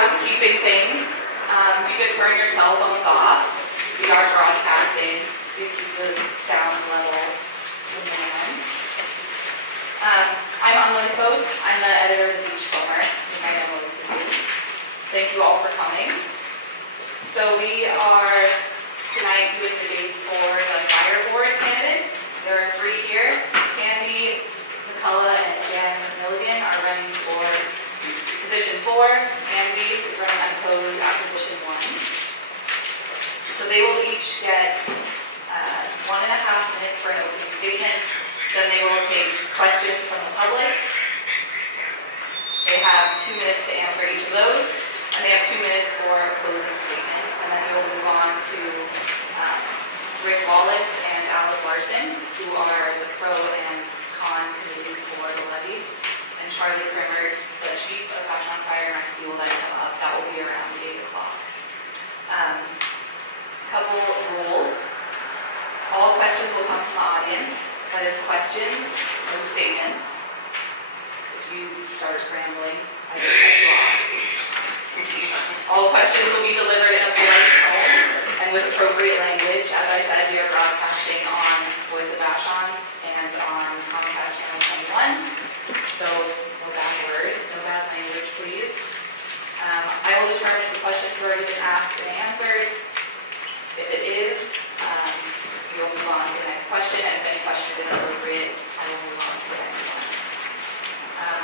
housekeeping things. You can turn your cell phones off. We are broadcasting to keep the sound level demand. I'm Unlimited Coat. I'm the editor of the Beachcomber. You might know most of you. Thank you all for coming. So we are tonight doing the dates for the fire board candidates. There are 3 here. Candy, McCullough, and Jan Milligan are running for position 4. Andy is running unopposed at position 1. So they will each get 1.5 minutes for an opening statement. Then they will take questions from the public. They have 2 minutes to answer each of those, and they have 2 minutes for a closing statement. And then we will move on to Rick Wallace and Alice Larson, who are the pro and con committees for the levy, and Charlie Krimmer, the chief of Vashon Fire and Rescue, will then come up. That will be around 8 o'clock. Couple of rules. All questions will come from the audience. That is questions, no statements. If you start scrambling, I will cut you off. All questions will be delivered in a polite tone and with appropriate language. As I said, we are broadcasting on Voice of Vashon and on Comcast Channel 21. So no bad words, no bad language, please. I will determine if the questions have already been asked and answered. If it is, we will move on to the next question, and if any question is inappropriate, I will move on to the next one.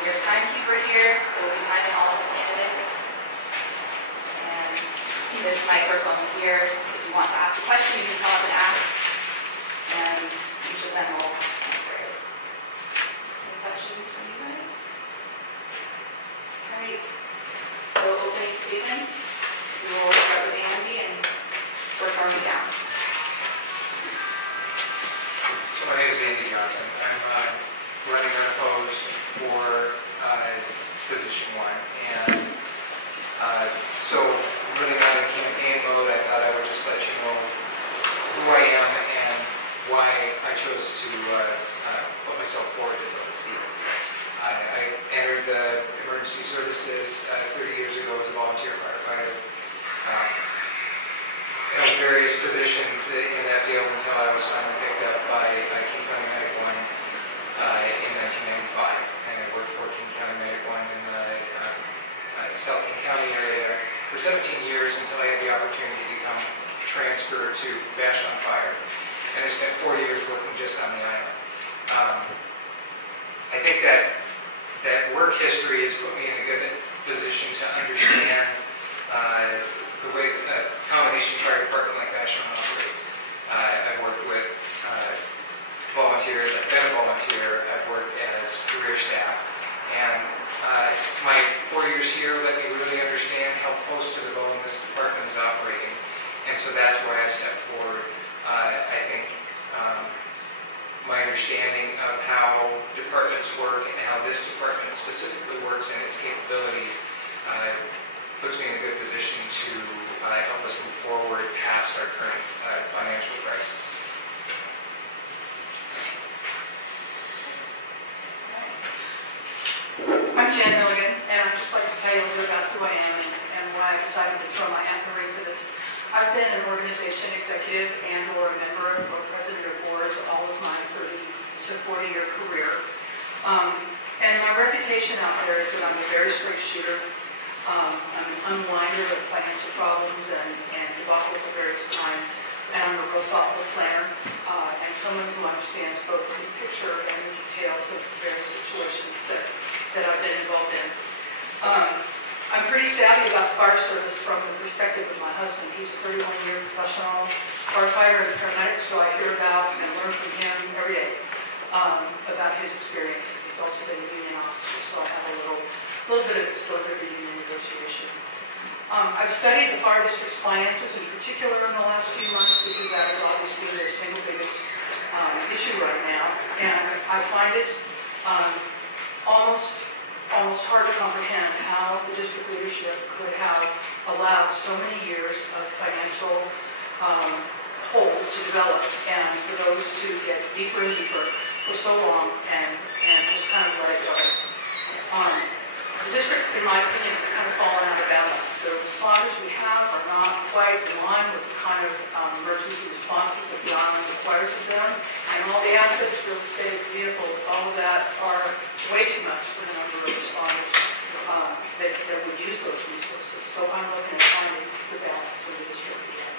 We are a timekeeper here. We will be timing all of the candidates. And this microphone here, if you want to ask a question, you can come up and ask, and each of them will answer it. Any questions from you guys? All right. So opening statements. We will start with Andy and work our way down. My name is Andy Johnson. I'm running unopposed for position 1, and so running out of campaign mode, I thought I would just let you know who I am and why I chose to put myself forward to fill the seat. I entered the emergency services 30 years ago as a volunteer firefighter. Held various positions in that field until I was finally picked up by King County Medic 1 in 1995. And I worked for King County Medic 1 in the South King County area for 17 years until I had the opportunity to come transfer to Vashon Fire. And I spent 4 years working just on the island. I think that work history has put me in a good position to understand the way a combination fire department like Vashon operates. I've worked with volunteers, I've been a volunteer, I've worked as career staff, and my 4 years here let me really understand how close to the bone this department is operating, and so that's why I stepped forward. I think my understanding of how departments work and how this department specifically works and its capabilities puts me in a good position to help us move forward past our current financial crisis. I'm Jan Milligan, and I'd just like to tell you a little bit about who I am and why I decided to throw my hat in the ring for this. I've been an organization executive and/or a member or president of boards all of my 30 to 40-year career. And my reputation out there is that I'm a very straight shooter. I'm an unwinder of financial problems and debacles of various kinds, and I'm a real thoughtful planner and someone who understands both the big picture and the details of various situations that I've been involved in. I'm pretty savvy about fire service from the perspective of my husband. He's a 31-year professional firefighter and paramedic, so I hear about and learn from him every day about his experiences. He's also been a union officer, so I have a little bit of exposure to union negotiation. I've studied the fire district's finances in particular in the last few months because that is obviously their single biggest issue right now, and I find it almost hard to comprehend how the district leadership could have allowed so many years of financial holes to develop and for those to get deeper and deeper for so long and just kind of let it go. The district, in my opinion, has kind of fallen out of balance. The responders we have are not quite in line with the kind of emergency responses that the Army requires of them. And all the assets, real estate, vehicles, all of that are way too much for the number of responders that would use those resources. So I'm looking at finding the balance in the district again.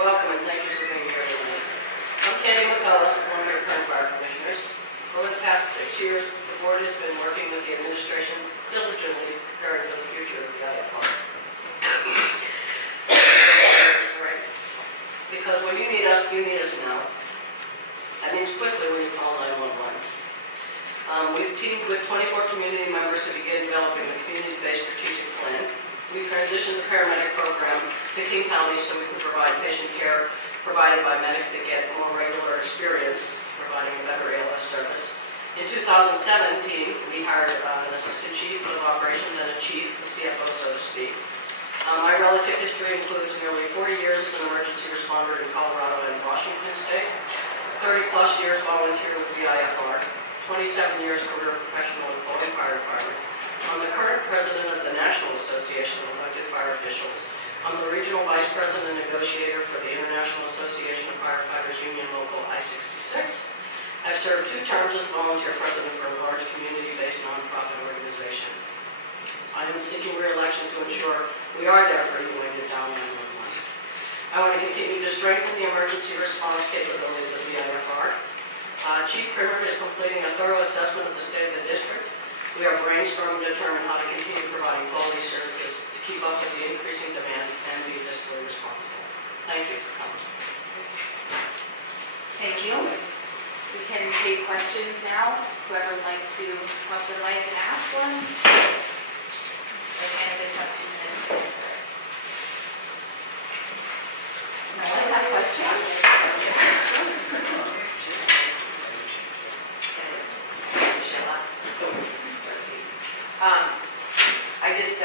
Welcome and thank you for being here tonight. I'm Kenny McCullough, one of your current fire commissioners. Over the past 6 years, the board has been working with the administration diligently preparing for the future of the IFR. Because when you need us now. That means quickly when you call 911. We've teamed with 24 community members to begin developing a community-based strategic plan. We transitioned the paramedic program to King County so we can provide patient care provided by medics that get more regular experience providing a better ALS service. In 2017, we hired an assistant chief of operations and a chief, the CFO, so to speak. My relative history includes nearly 40 years as an emergency responder in Colorado and Washington State, 30-plus years volunteer with the IFR, 27 years career professional with the Boulder Fire Department. I'm the current president of the National Association of Elected Fire Officials. I'm the regional vice president and negotiator for the International Association of Firefighters Union Local I-66. I've served 2 terms as volunteer president for a large community-based nonprofit organization. I am seeking re-election to ensure we are there for you when you're down 911. I want to continue to strengthen the emergency response capabilities of the IFR. Chief Primmer is completing a thorough assessment of the state of the district. We are brainstorming to determine how to continue providing quality services to keep up with the increasing demand and be fiscally responsible. Thank you for coming. Thank you. We can take questions now. Whoever would like to come up to the mic and ask one. The candidates have 2 minutes to answer. No one have questions? I just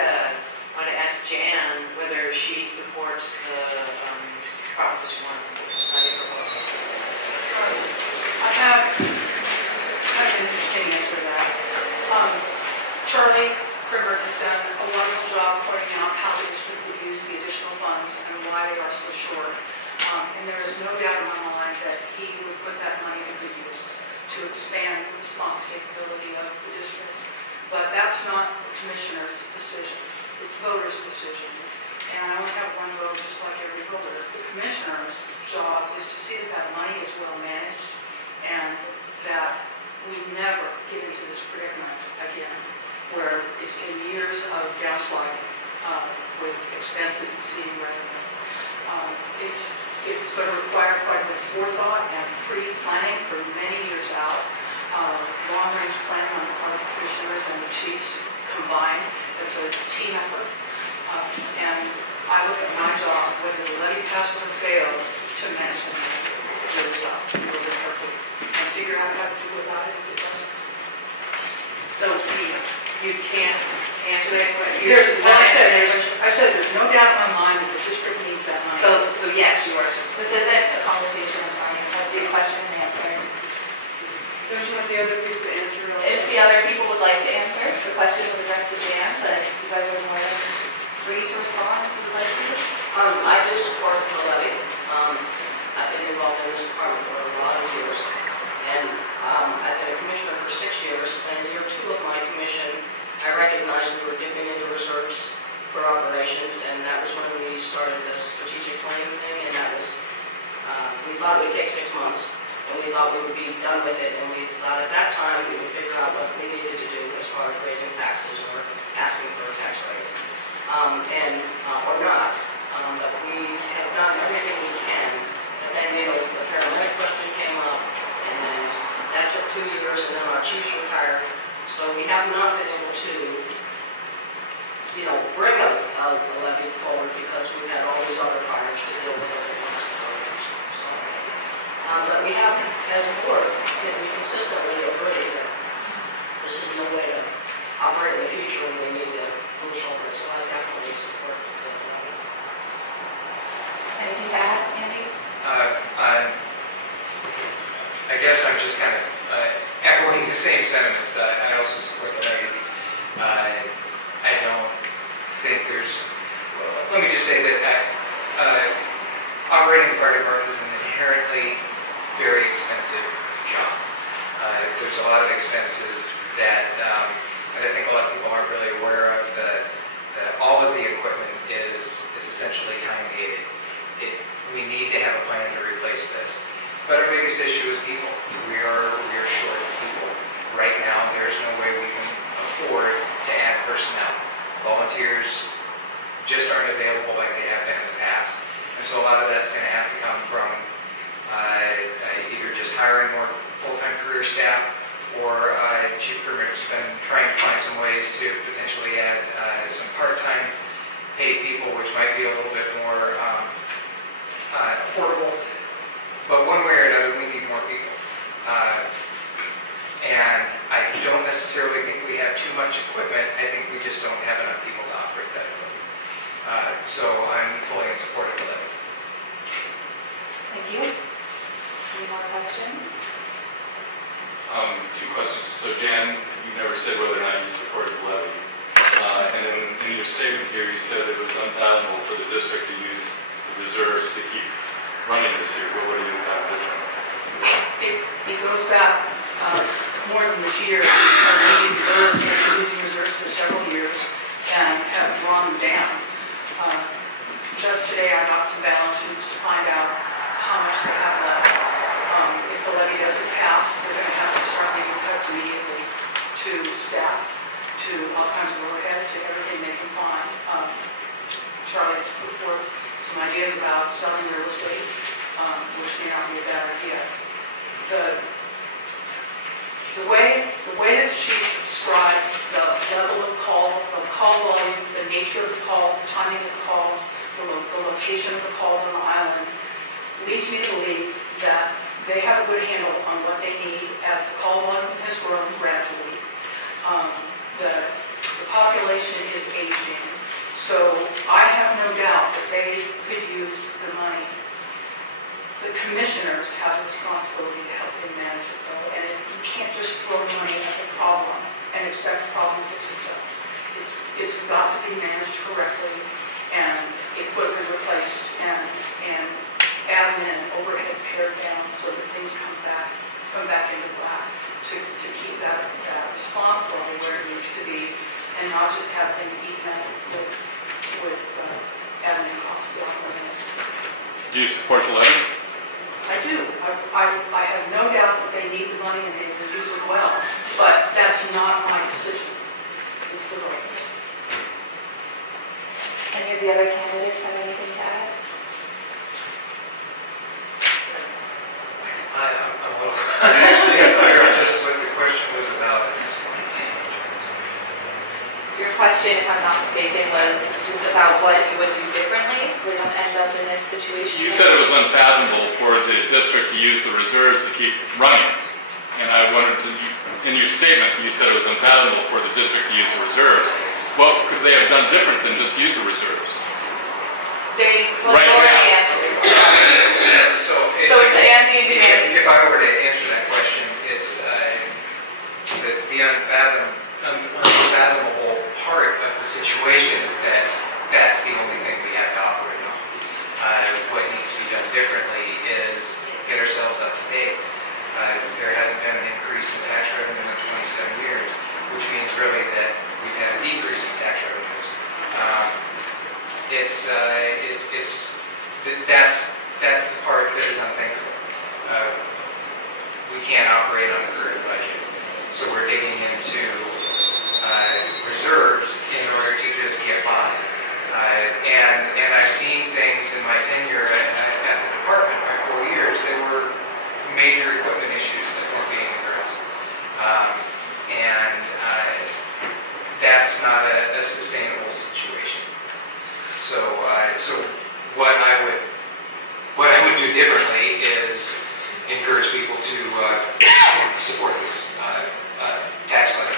want to ask Jan whether she supports the Proposition 1 proposal. I have an interesting answer to that. Charlie Primmer has done a wonderful job pointing out how the district would use the additional funds and why they are so short. And there is no doubt in my mind that he would put that money to good use to expand the response capability of the district. But that's not the commissioner's decision. It's the voters' decision. And I only have one vote, just like every voter. The commissioner's job is to see that that money is well managed and that we never get into this predicament again, where it's been years of downsliding with expenses exceeding revenue. It's going to require quite a bit of forethought and pre-planning for many years out. Long-range planning on the part of the commissioners and the chiefs combined. It's a team effort. And I look at my job, whether the levy passes or fails, to manage them really well, really carefully, and figure out how to do without it if it doesn't. So you can't answer that question? I said there's no doubt in my mind that the district needs that money. So yes, you are. This isn't a conversation, I'm sorry. It has to be a question and answer. Don't you want the other people to answer? If the other people would like to answer, the question was addressed to Jan, but you guys are more than free to respond if you'd like to. I do support the levy. I've been involved in this department for a lot of years. And I've been a commissioner for 6 years. And year 2 of my commission, I recognized we were dipping into reserves for operations. And that was when we started the strategic planning thing. And that was, we thought it would take 6 months. And we thought we would be done with it. And we thought at that time we would figure out what we needed to do as far as raising taxes or asking for a tax raise. Or not. But we have done everything we can. And then, the paramedic question came up, and then that took 2 years, and then our chiefs retired. So we have not been able to, bring a levy forward because we've had all these other fires to deal with over the last couple of years. So, but we have, as a board, we consistently agree that this is no way to operate in the future when we need to push over it. So I definitely support the levy. Anything to add, Andy? I guess I'm just kind of same sentiments. I also support the levy. I don't think there's, let me just say that operating the fire department is an inherently very expensive job. There's a lot of expenses that I think a lot of people aren't really aware of. All of the equipment is essentially time-gated. We need to have a plan to replace this. But our biggest issue is people. We are short of people. Right now, there's no way we can afford to add personnel. Volunteers just aren't available like they have been in the past. And so a lot of that's going to have to come from either just hiring more full-time career staff, or Chief Kermit's been trying to find some ways to potentially add some part-time paid people, which might be a little bit more affordable. But one way or another, we need more people. And I don't necessarily think we have too much equipment. I think we just don't have enough people to operate that equipment. So I'm fully in support of the levy. Thank you. Any more questions? Two questions. So Jan, you never said whether or not you supported the levy. And then in your statement here, you said it was unfathomable for the district to use the reserves to keep running this year. But what do you have different? It goes back more than this year. We've been using reserves for several years and have drawn them down. Just today I got some balance sheets to find out how much they have left. If the levy doesn't pass, they're going to have to start making cuts immediately to staff, to all kinds of overhead, to everything they can find. Charlie has put forth some ideas about selling real estate, which may not be a bad idea. The way that she's described the level of call volume, the nature of the calls, the timing of the calls, the location of the calls on the island, leads me to believe that they have a good handle on what they need as the call volume has grown gradually. The population is aging, so I have no doubt that they could use the money. The commissioners have a responsibility to help them manage it, though, and you can't just throw money at the problem and expect the problem to fix itself. It's got to be managed correctly and equipment replaced and admin overhead pared down so that things come back into black to keep that response level where it needs to be, and not just have things eaten up with admin costs that aren't necessary. Do you support the levy? I do. I have no doubt that they need the money and they will use it well, but that's not my decision. It's the voters. Any of the other candidates have anything to add? I'm a little actually unclear on just what the question was about at this point. Your question, if I'm not mistaken, was just about what you would do differently so we don't end up in this situation. You said it was unfathomable for the district to use the reserves to keep running. And I wondered, in your statement, you said it was unfathomable for the district to use the reserves. What could they have done different than just use the reserves? Well, right already now. answered. So it's Andy. if I were to answer that question, it's the unfathomable part of the situation is that that's the only thing we have to operate on. What needs to be done differently is get ourselves up to date. There hasn't been an increase in tax revenue in 27 years, which means really that we've had a decrease in tax revenues. That's the part that is unthinkable. We can't operate on the current budget, so we're digging into reserves in order to just get by. And I've seen things in my tenure at the department, my 4 years, there were major equipment issues that weren't being addressed. That's not a sustainable situation. So what I would do differently is encourage people to support this tax levy.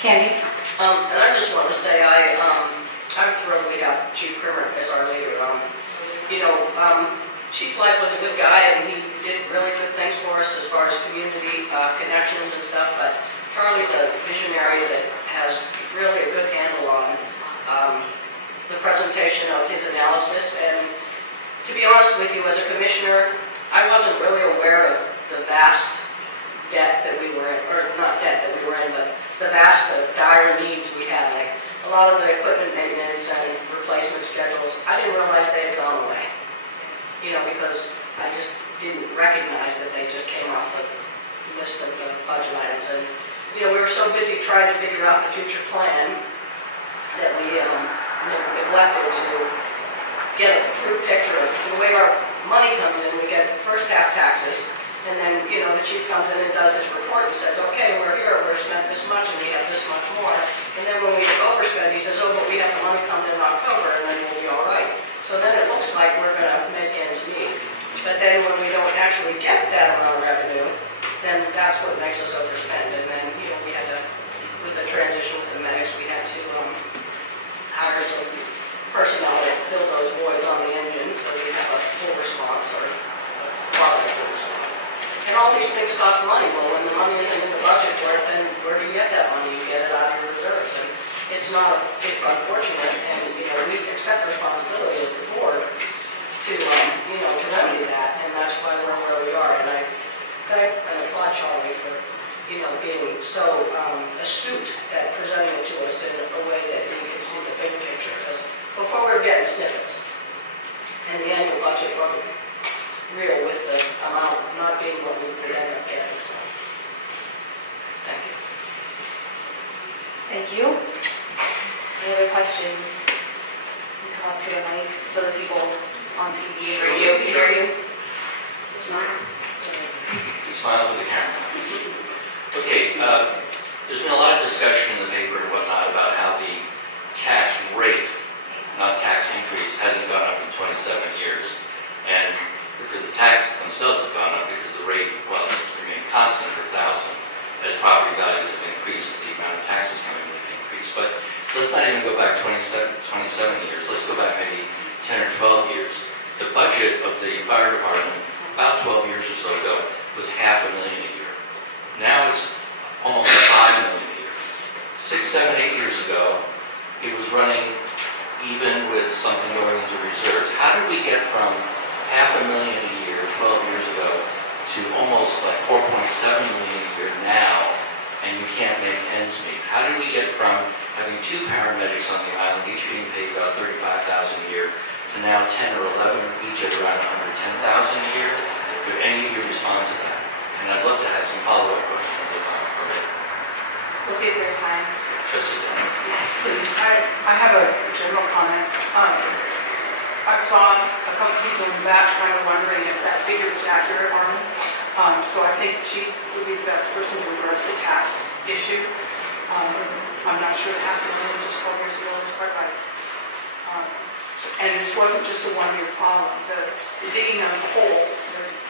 Candy? And I just want to say I'm thrilled we have Chief Kermit as our leader. Chief Life was a good guy, and he did really good things for us as far as community connections and stuff, but Charlie's a visionary that has really a good handle on the presentation of his analysis. And to be honest with you, as a commissioner, I wasn't really aware of the vast debt that we were in, or not debt that we were in, but the vast dire needs we had. Like a lot of the equipment maintenance and replacement schedules, I didn't realize they had gone away. You know, because I just didn't recognize that they just came off the list of the budget items. And, you know, we were so busy trying to figure out the future plan that we neglected to get a true picture of the way our money comes in. We get first half taxes, and then, you know, the chief comes in and does his report and says, okay, we're here, we're spent this much, and we have this much more. And then when we overspend, he says, oh, but we have the money come in October, and then we'll be all right. So then it looks like we're going to make ends meet. But then when we don't actually get that on our revenue, then that's what makes us overspend. And then, you know, we had to, with the transition with the medics, we had to hire some personnel to fill those voids on the engine so we have a full response or a quality full response. And all these things cost money. Well, when the money isn't in the budget for it, then where do you get that money? You get it out of your reserves. And it's unfortunate, and, you know, we accept responsibility as the board to, you know, to remedy that, and that's why we're where we are. And I thank and applaud Charlie for, you know, being so astute at presenting it to us in a way that we can see the big picture. Because before we were getting snippets, and the annual budget wasn't real with the amount not being what we would end up getting. So, thank you. Thank you. Any other questions? You come up to the mic so that people on TV and radio can hear you. Smile. Smile to the camera. Okay, there's been a lot of discussion in the paper and whatnot about how the tax rate, not tax increase, hasn't gone up in 27 years. And because the taxes themselves have gone up because the rate, well, remained constant for 1,000. As property values have increased, the amount of taxes coming in have increased. But let's not even go back 27 years. Let's go back maybe 10 or 12 years. The budget of the fire department about 12 years or so ago was $500,000 a year. Now it's almost $5 million a year. 6, 7, 8 years ago, it was running even with something going into reserves. How did we get from $500,000 a year 12 years ago to almost like $4.7 million a year now, and you can't make ends meet? How did we get from having 2 paramedics on the island, each being paid about $35,000 a year, to now 10 or 11, each at around $110,000 a year? Could any of you respond to that? And I'd love to have some follow-up questions if I'm permitted. We'll see if there's time. Trustee Daniel. Yes, please. I have a general comment. I saw a couple people in the back kind of wondering if that figure was accurate, Armin. So I think the chief would be the best person to address the tax issue. I'm not sure $500,000 just 12 years ago is quite right. And this wasn't just a one-year problem. The digging of the hole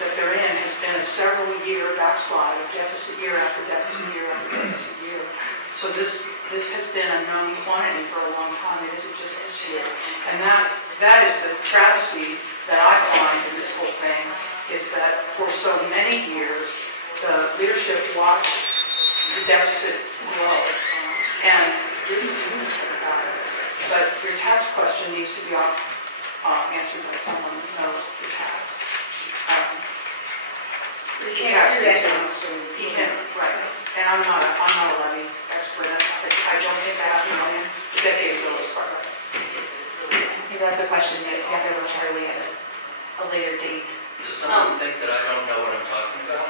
that they're in has been a several-year backslide of deficit year after deficit year after deficit year. So this has been a known quantity for a long time. It isn't just this year. And that is the travesty that I find in this whole thing, is that for so many years, the leadership watched the deficit grow and didn't do anything about it. But your tax question needs to be answered by someone who knows the tax. You can't do that. He can, right. And I'm not a levy expert. I don't think $500,000 a decade ago was quite right. I think that's a question that together with Charlie at a later date. Does someone think that I don't know what I'm talking about?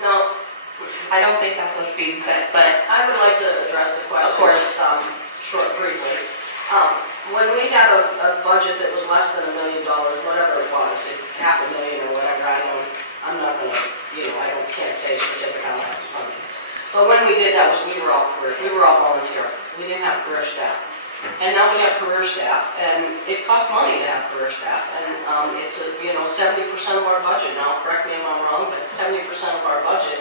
No, I don't think that's what's being said, but I would like to address the question. Of course. Briefly. When we had a budget that was less than $1 million, whatever it was, $500,000 or whatever, I'm not going to, I can't say specific how much funding. But when we did that, we were all volunteer. We didn't have career staff. And now we have career staff, and it costs money to have career staff. And it's 70% of our budget. Now, correct me if I'm wrong, but 70% of our budget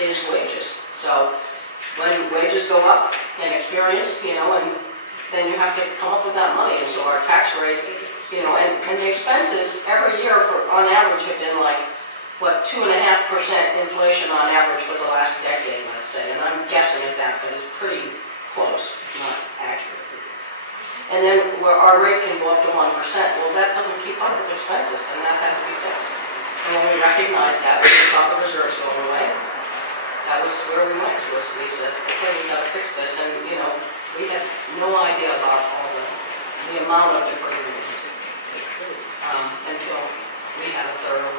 is wages. So when wages go up and experience, and then you have to come up with that money. And so our tax rate, you know, and the expenses every year on average have been like, what, 2.5% inflation on average for the last decade, let's say. And I'm guessing at that, but it's pretty close, not accurate. And then our rate can go up to 1%. Well, that doesn't keep up with expenses, and that had to be fixed. And when we recognized that, we saw the reserves go away. That was where we went. We said, okay, we've got to fix this. And, you know, we had no idea about all the amount of deferred releases until we had a thorough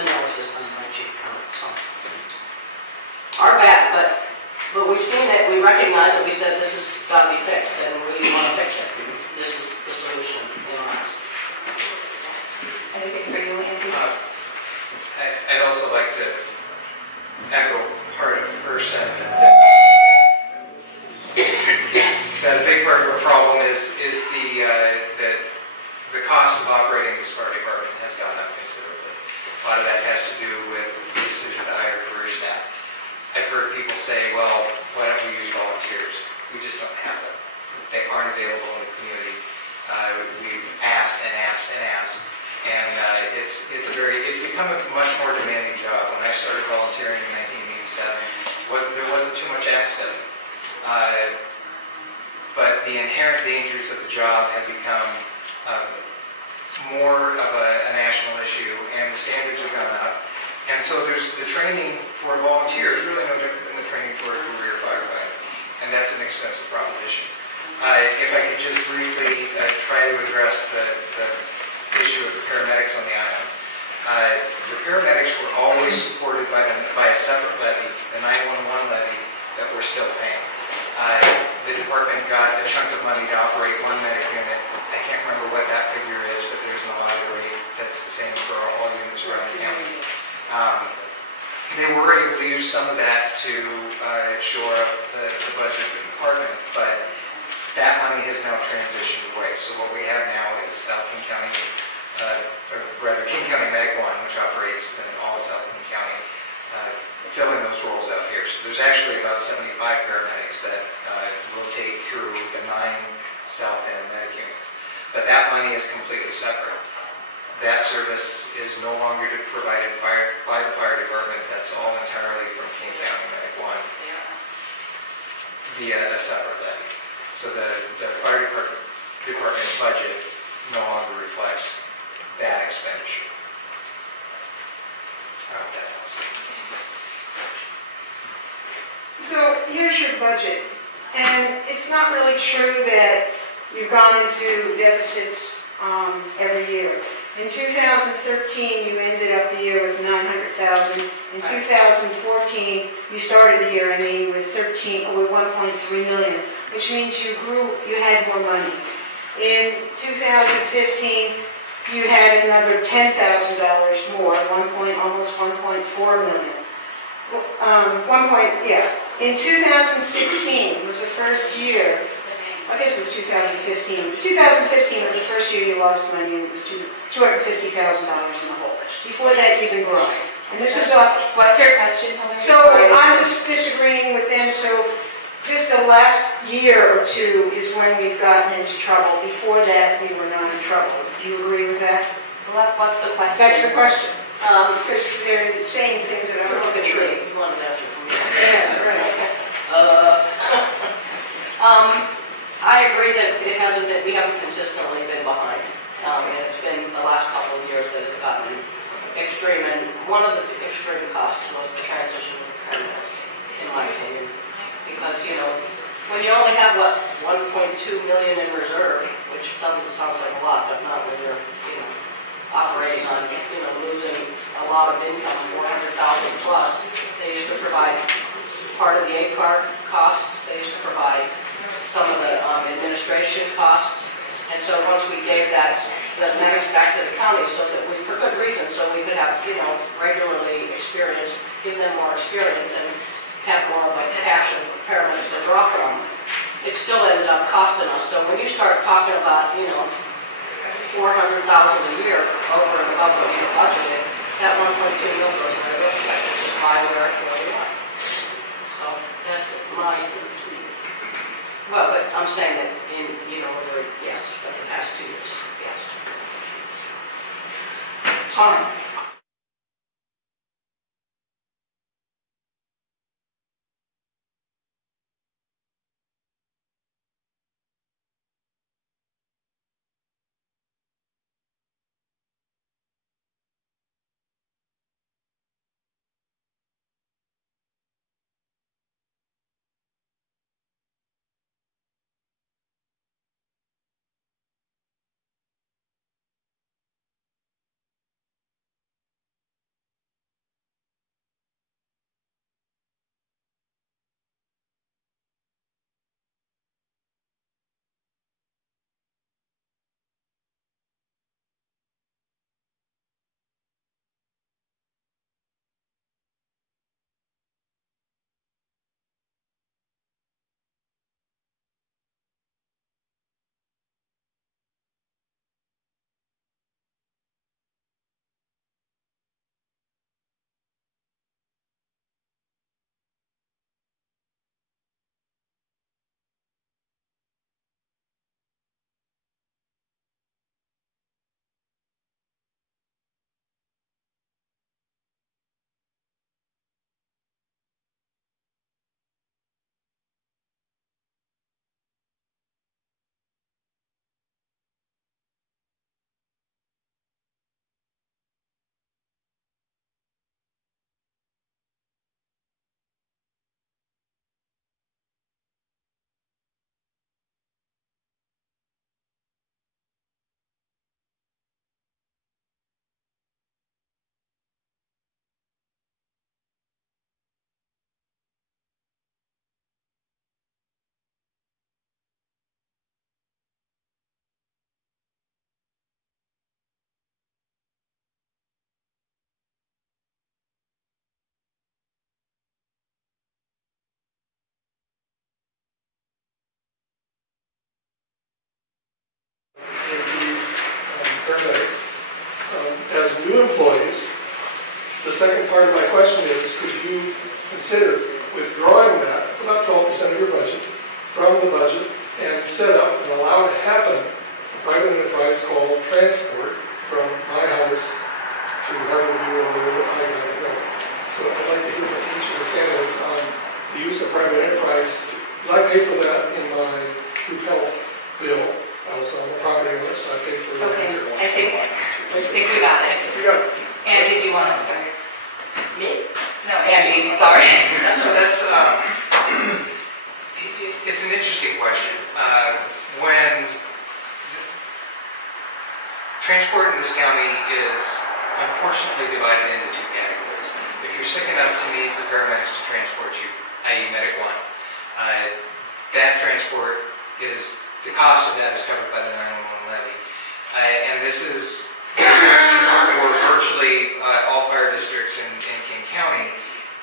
analysis done by Chief Curran. So, our bad, but we've seen it, we recognize it, we said this has got to be fixed, and we want to fix it. This is the solution in our eyes. Anything for you, Andy? I'd also like to echo part of her sentiment. That a big part of the problem is the cost of operating this fire department has gone up considerably. A lot of that has to do with the decision to hire career staff. I've heard people say, well, why don't we use volunteers? We just don't have them. They aren't available in the community. We've asked and asked and asked, and it's become a much more demanding job. When I started volunteering in 1987, there wasn't too much asked of it. But the inherent dangers of the job have become more of a national issue, and the standards have gone up. And so there's the training for volunteers, really no different than the training for a career firefighter. And that's an expensive proposition. If I could just briefly try to address the issue of the paramedics on the island. The paramedics were always supported by a separate levy, the 911 levy, that we're still paying. The department got a chunk of money to operate one medic unit. I can't remember what that figure is, but there's an allotted rate that's the same for all units around the county. They were able to use some of that to shore up the budget of the department, but that money has now transitioned away. So what we have now is King County Medic 1, which operates in all of South King County, filling those roles out here. So there's actually about 75 paramedics that rotate through the 9 South End medic units. But that money is completely separate. That service is no longer provided by the fire department. That's all entirely from King County Medic 1 via a separate levy. So the fire department budget no longer reflects that expenditure. I hope that helps. So here's your budget, and it's not really true that you've gone into deficits every year. In 2013, you ended up the year with $900,000. In 2014, you started the year, with 1.3 million, which means you had more money. In 2015, you had another $10,000 more, almost 1.4 million. In 2016 was the first year, I guess it was 2015. 2015 was the first year you lost money, and it was $250,000 in the hole. Before that, you've been growing. And this is off. What's your question? So I'm just disagreeing with them. So just the last year or two is when we've gotten into trouble. Before that, we were not in trouble. Do you agree with that? Well, what's the question? That's the question. Because they're saying things that are not true. You wanted that from me. Yeah, right. I agree that it hasn't been, we haven't consistently been behind. And it's been the last couple of years that it's gotten extreme. And one of the extreme costs was the transition of paramedics, in my opinion. Because, when you only have, 1.2 million in reserve, which doesn't sound like a lot, but not when you're, operating on, losing a lot of income, 400,000 plus. They used to provide part of the ACAR costs. They used to provide some of the administration costs. And so once we gave the medics back to the county, so that for good reason, so we could have, regularly give them more experience and have more of like cash and paramedics to draw from, it still ended up costing us. So when you start talking about, $400,000 a year over and above what you budgeted, that 1.2 mil doesn't really reflect, which is why we're where we are. So that's my, but I'm second part of my question is, could you consider withdrawing that, it's about 12% of your budget, from the budget and set up and allow to happen a private enterprise called transport from my house to Harborview or wherever I got it going. So I'd like to hear from each of the candidates on the use of private enterprise, because I pay for that in my group health bill. Also, I'm a property owner, so I pay for that. Okay, I think we got it. You got it. Angie, do you want to start? Me? No, Angie, sorry. So that's, it's an interesting question. When transport in this county is unfortunately divided into two categories. If you're sick enough to need the paramedics to transport you, i.e. Medic 1, that transport is, the cost of that is covered by the 911 levy. And this is true for virtually all fire districts in King County.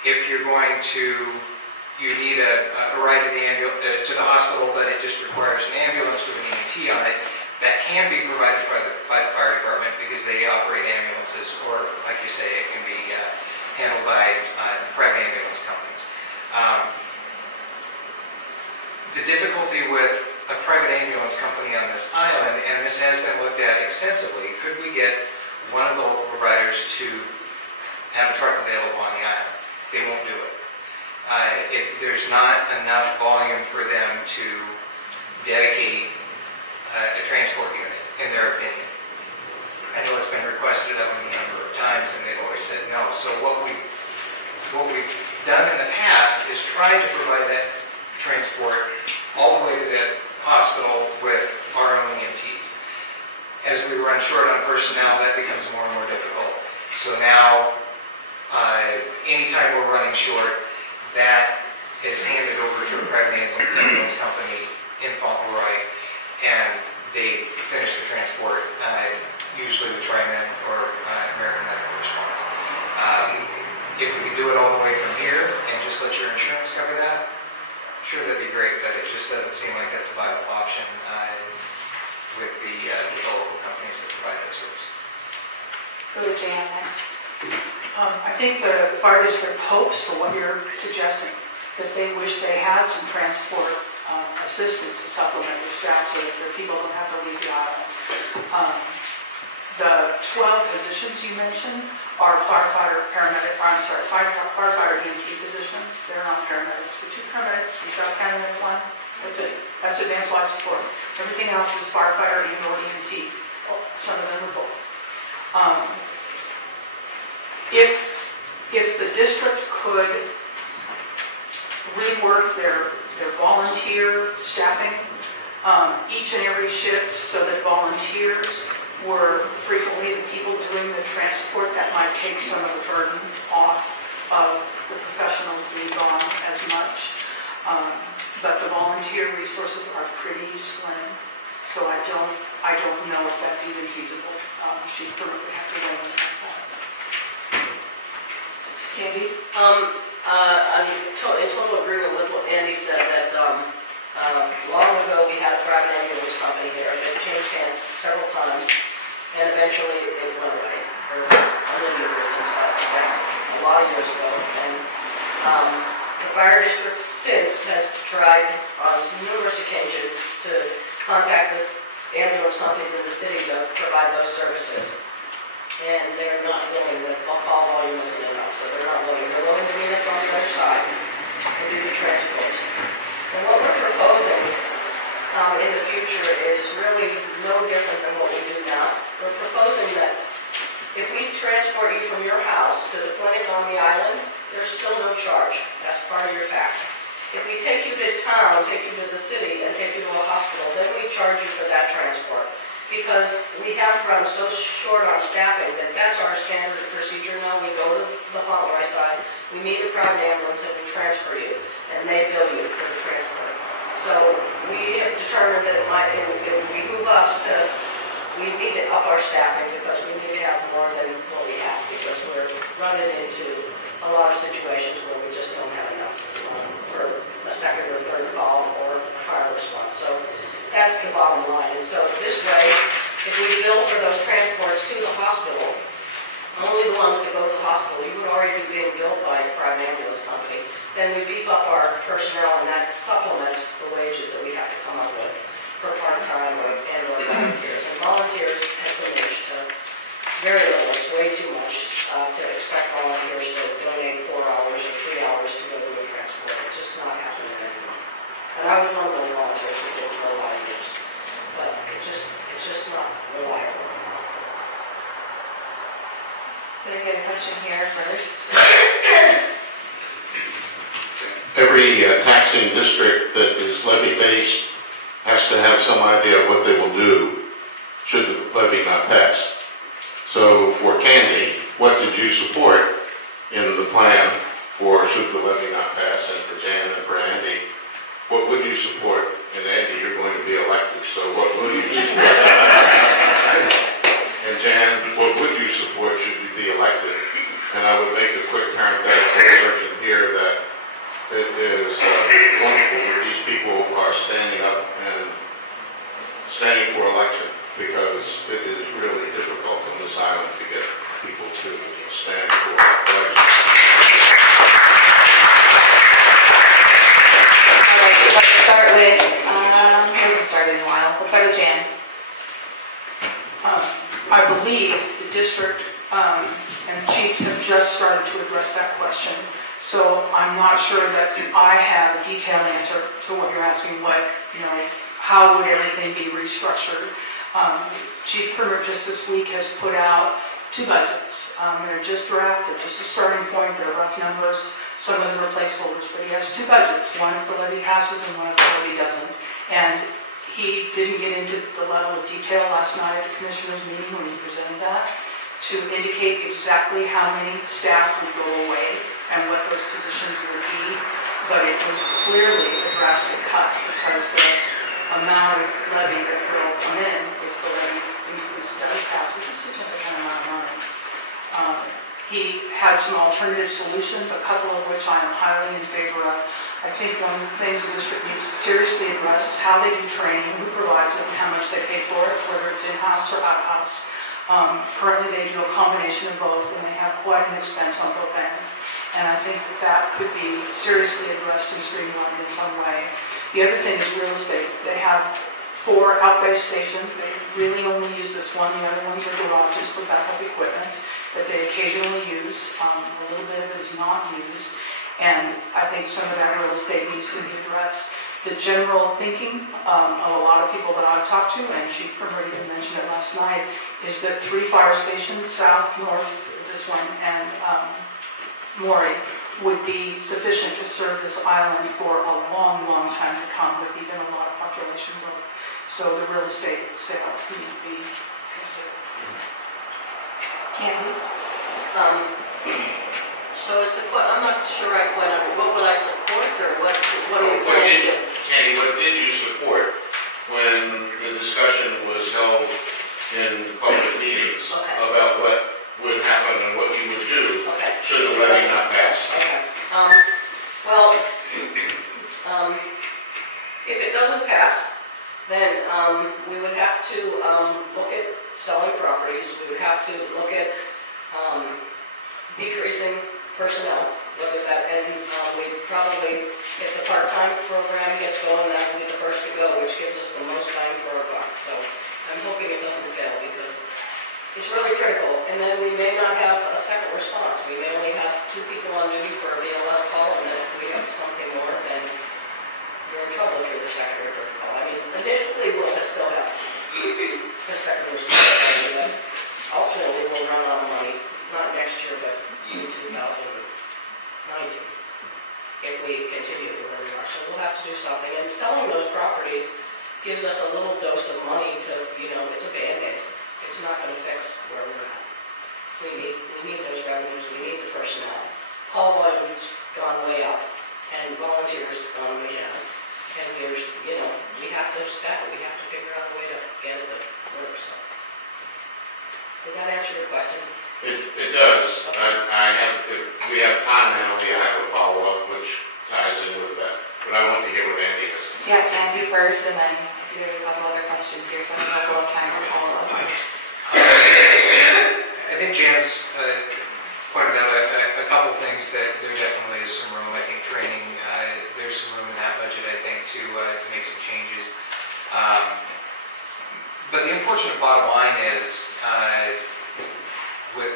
If you're going to, you need a ride to the hospital, but it just requires an ambulance with an EMT on it, that can be provided by the fire department because they operate ambulances, or like you say, it can be handled by private ambulance companies. The difficulty with a private ambulance company on this island, and this has been looked at extensively, could we get one of the local providers to have a truck available on the island? They won't do it. There's not enough volume for them to dedicate a transport unit, in their opinion. I know it's been requested of them a number of times, and they've always said no. So what we've done in the past is tried to provide that transport all the way to the hospital with our own EMTs. As we run short on personnel, that becomes more and more difficult. So now, anytime we're running short, that is handed over to a private ambulance company in Fauntleroy, and they finish the transport, usually with TriMet or American Medical Response. If we could do it all the way from here and just let your insurance cover that, sure, that'd be great, but it just doesn't seem like that's a viable option with the local companies that provide that service. So Jan next. I think the fire district hopes for what you're suggesting, that they wish they had some transport assistance to supplement their staff so that the people don't have to leave the island. The 12 positions you mentioned are firefighter, paramedic, firefighter EMT positions. They're not paramedics. The 2 paramedics from South County Medic 1, that's it. That's advanced life support. Everything else is firefighter and/or EMT. Well, some of them are both. If the district could rework their volunteer staffing each and every shift so that volunteers were frequently the people doing the transport, that might take some of the burden off of the professionals being gone as much. But the volunteer resources are pretty slim, so I don't know if that's even feasible. She's perfectly happy to weigh in on that. Candy? I'm in total agreement with what Andy said, that long ago we had a private ambulance company here. It changed hands several times, and eventually it went away for a million reasons, but that's a lot of years ago. And the fire district since has tried on numerous occasions to contact the ambulance companies in the city to provide those services. And they're not willing, the call volume isn't enough, so they're not willing. They're willing to meet us on the other side and do the transports. And what we're proposing in the future is really no different than what we do now. We're proposing that if we transport you from your house to the clinic on the island, there's still no charge. That's part of your tax. If we take you to town, take you to the city, and take you to a hospital, then we charge you for that transport. Because we have run so short on staffing that that's our standard procedure now. We go to the Fauntleroy side, we meet a private ambulance, and we transfer you, and they bill you for the transport. So we have determined that it would behoove us to, we need to up our staffing because we need to have more than what we have, because we're running into a lot of situations where we just don't have enough for a second or third call or a fire response. So that's the bottom line. And so this way, if we bill for those transports to the hospital, only the ones that go to the hospital, you would already be being billed by a private ambulance company. Then we beef up our personnel, and that supplements the wages that we have to come up with for part-time and/or volunteers. And volunteers have diminished to very little. It's way too much to expect volunteers to donate 4 hours or 3 hours to go to a transport. It's just not happening anymore. And I was one of those volunteers who did it for a lot of years, but it's just not reliable. So I get a question here first. Every taxing district that is levy-based has to have some idea of what they will do should the levy not pass. So for Candy, what did you support in the plan for should the levy not pass? And for Jan and for Andy, what would you support? And Andy, you're going to be elected, so what would you support? And Jan, what would you support should you be elected? And I would make a quick parenthetical assertion here that it is wonderful that these people are standing up and standing for election, because it is really difficult on this island to get people to stand for election. All right, let's start with, we haven't started in a while. Let's start with Jan. I believe the district and chiefs have just started to address that question. So I'm not sure that I have a detailed answer to what you're asking, how would everything be restructured? Chief Primer just this week has put out 2 budgets. They're just draft, they're just a starting point, they're rough numbers, some of them are placeholders, but he has 2 budgets, one if the levy passes and one if the levy doesn't. And he didn't get into the level of detail last night at the commissioners' meeting when he presented that to indicate exactly how many staff would go away and what those positions would be, but it was clearly a drastic cut because the amount of levy that will come in if the levy increase does pass is a significant amount of money. He had some alternative solutions, a couple of which I am highly in favor of. I think one of the things the district needs to seriously address is how they do training, who provides it, and how much they pay for it, whether it's in-house or out-of-house. Currently they do a combination of both, and they have quite an expense on both ends. And I think that could be seriously addressed and streamlined in some way. The other thing is real estate. They have 4 out-based stations. They really only use this one. The other ones are garages for backup equipment that they occasionally use. A little bit of it is not used. And I think some of that real estate needs to be addressed. The general thinking of a lot of people that I've talked to, and Chief Primer even mentioned it last night, is that 3 fire stations, south, north, this one, and Maury, would be sufficient to serve this island for a long, long time to come with even a lot of population growth. So the real estate sales need to be considered. Candy? So is I'm not sure I quite understand. What would I support, or what are we What planning to do? Candy, what did you support when the discussion was held in public meetings about what would happen and what you would do should the levy not pass? Okay. Well, if it doesn't pass, then we would have to look at selling properties. We would have to look at decreasing personnel, whether that, and we probably, if the part-time program gets going, that will be the first to go, which gives us the most bang for our buck. So I'm hoping it doesn't fail because it's really critical. And then we may not have a second response. We may only have 2 people on duty for a BLS call, and then if we have something more, then we're in trouble if you're the second or third call. I mean, initially we'll still have a second response, but ultimately we'll run out of money, not next year, but in 2019, if we continue the way we are. So we'll have to do something. And selling those properties gives us a little dose of money to, it's a Band-Aid. It's not going to fix where we're at. We need those revenues. We need the personnel. Call volume's gone way up, and volunteers gone way down. And we have to staff it. We have to figure out a way to get it to work. So, does that answer your question? It does. If we have time now, I have a follow-up which ties in with that. But I want to hear what Andy has to say. Yeah, Andy first, and then I see there's a couple other questions here, so I have a couple of time for follow-up. I think Jan Jan's pointed out a couple things that there definitely is some room. I think training, there's some room in that budget, I think, to make some changes. But the unfortunate bottom line is, with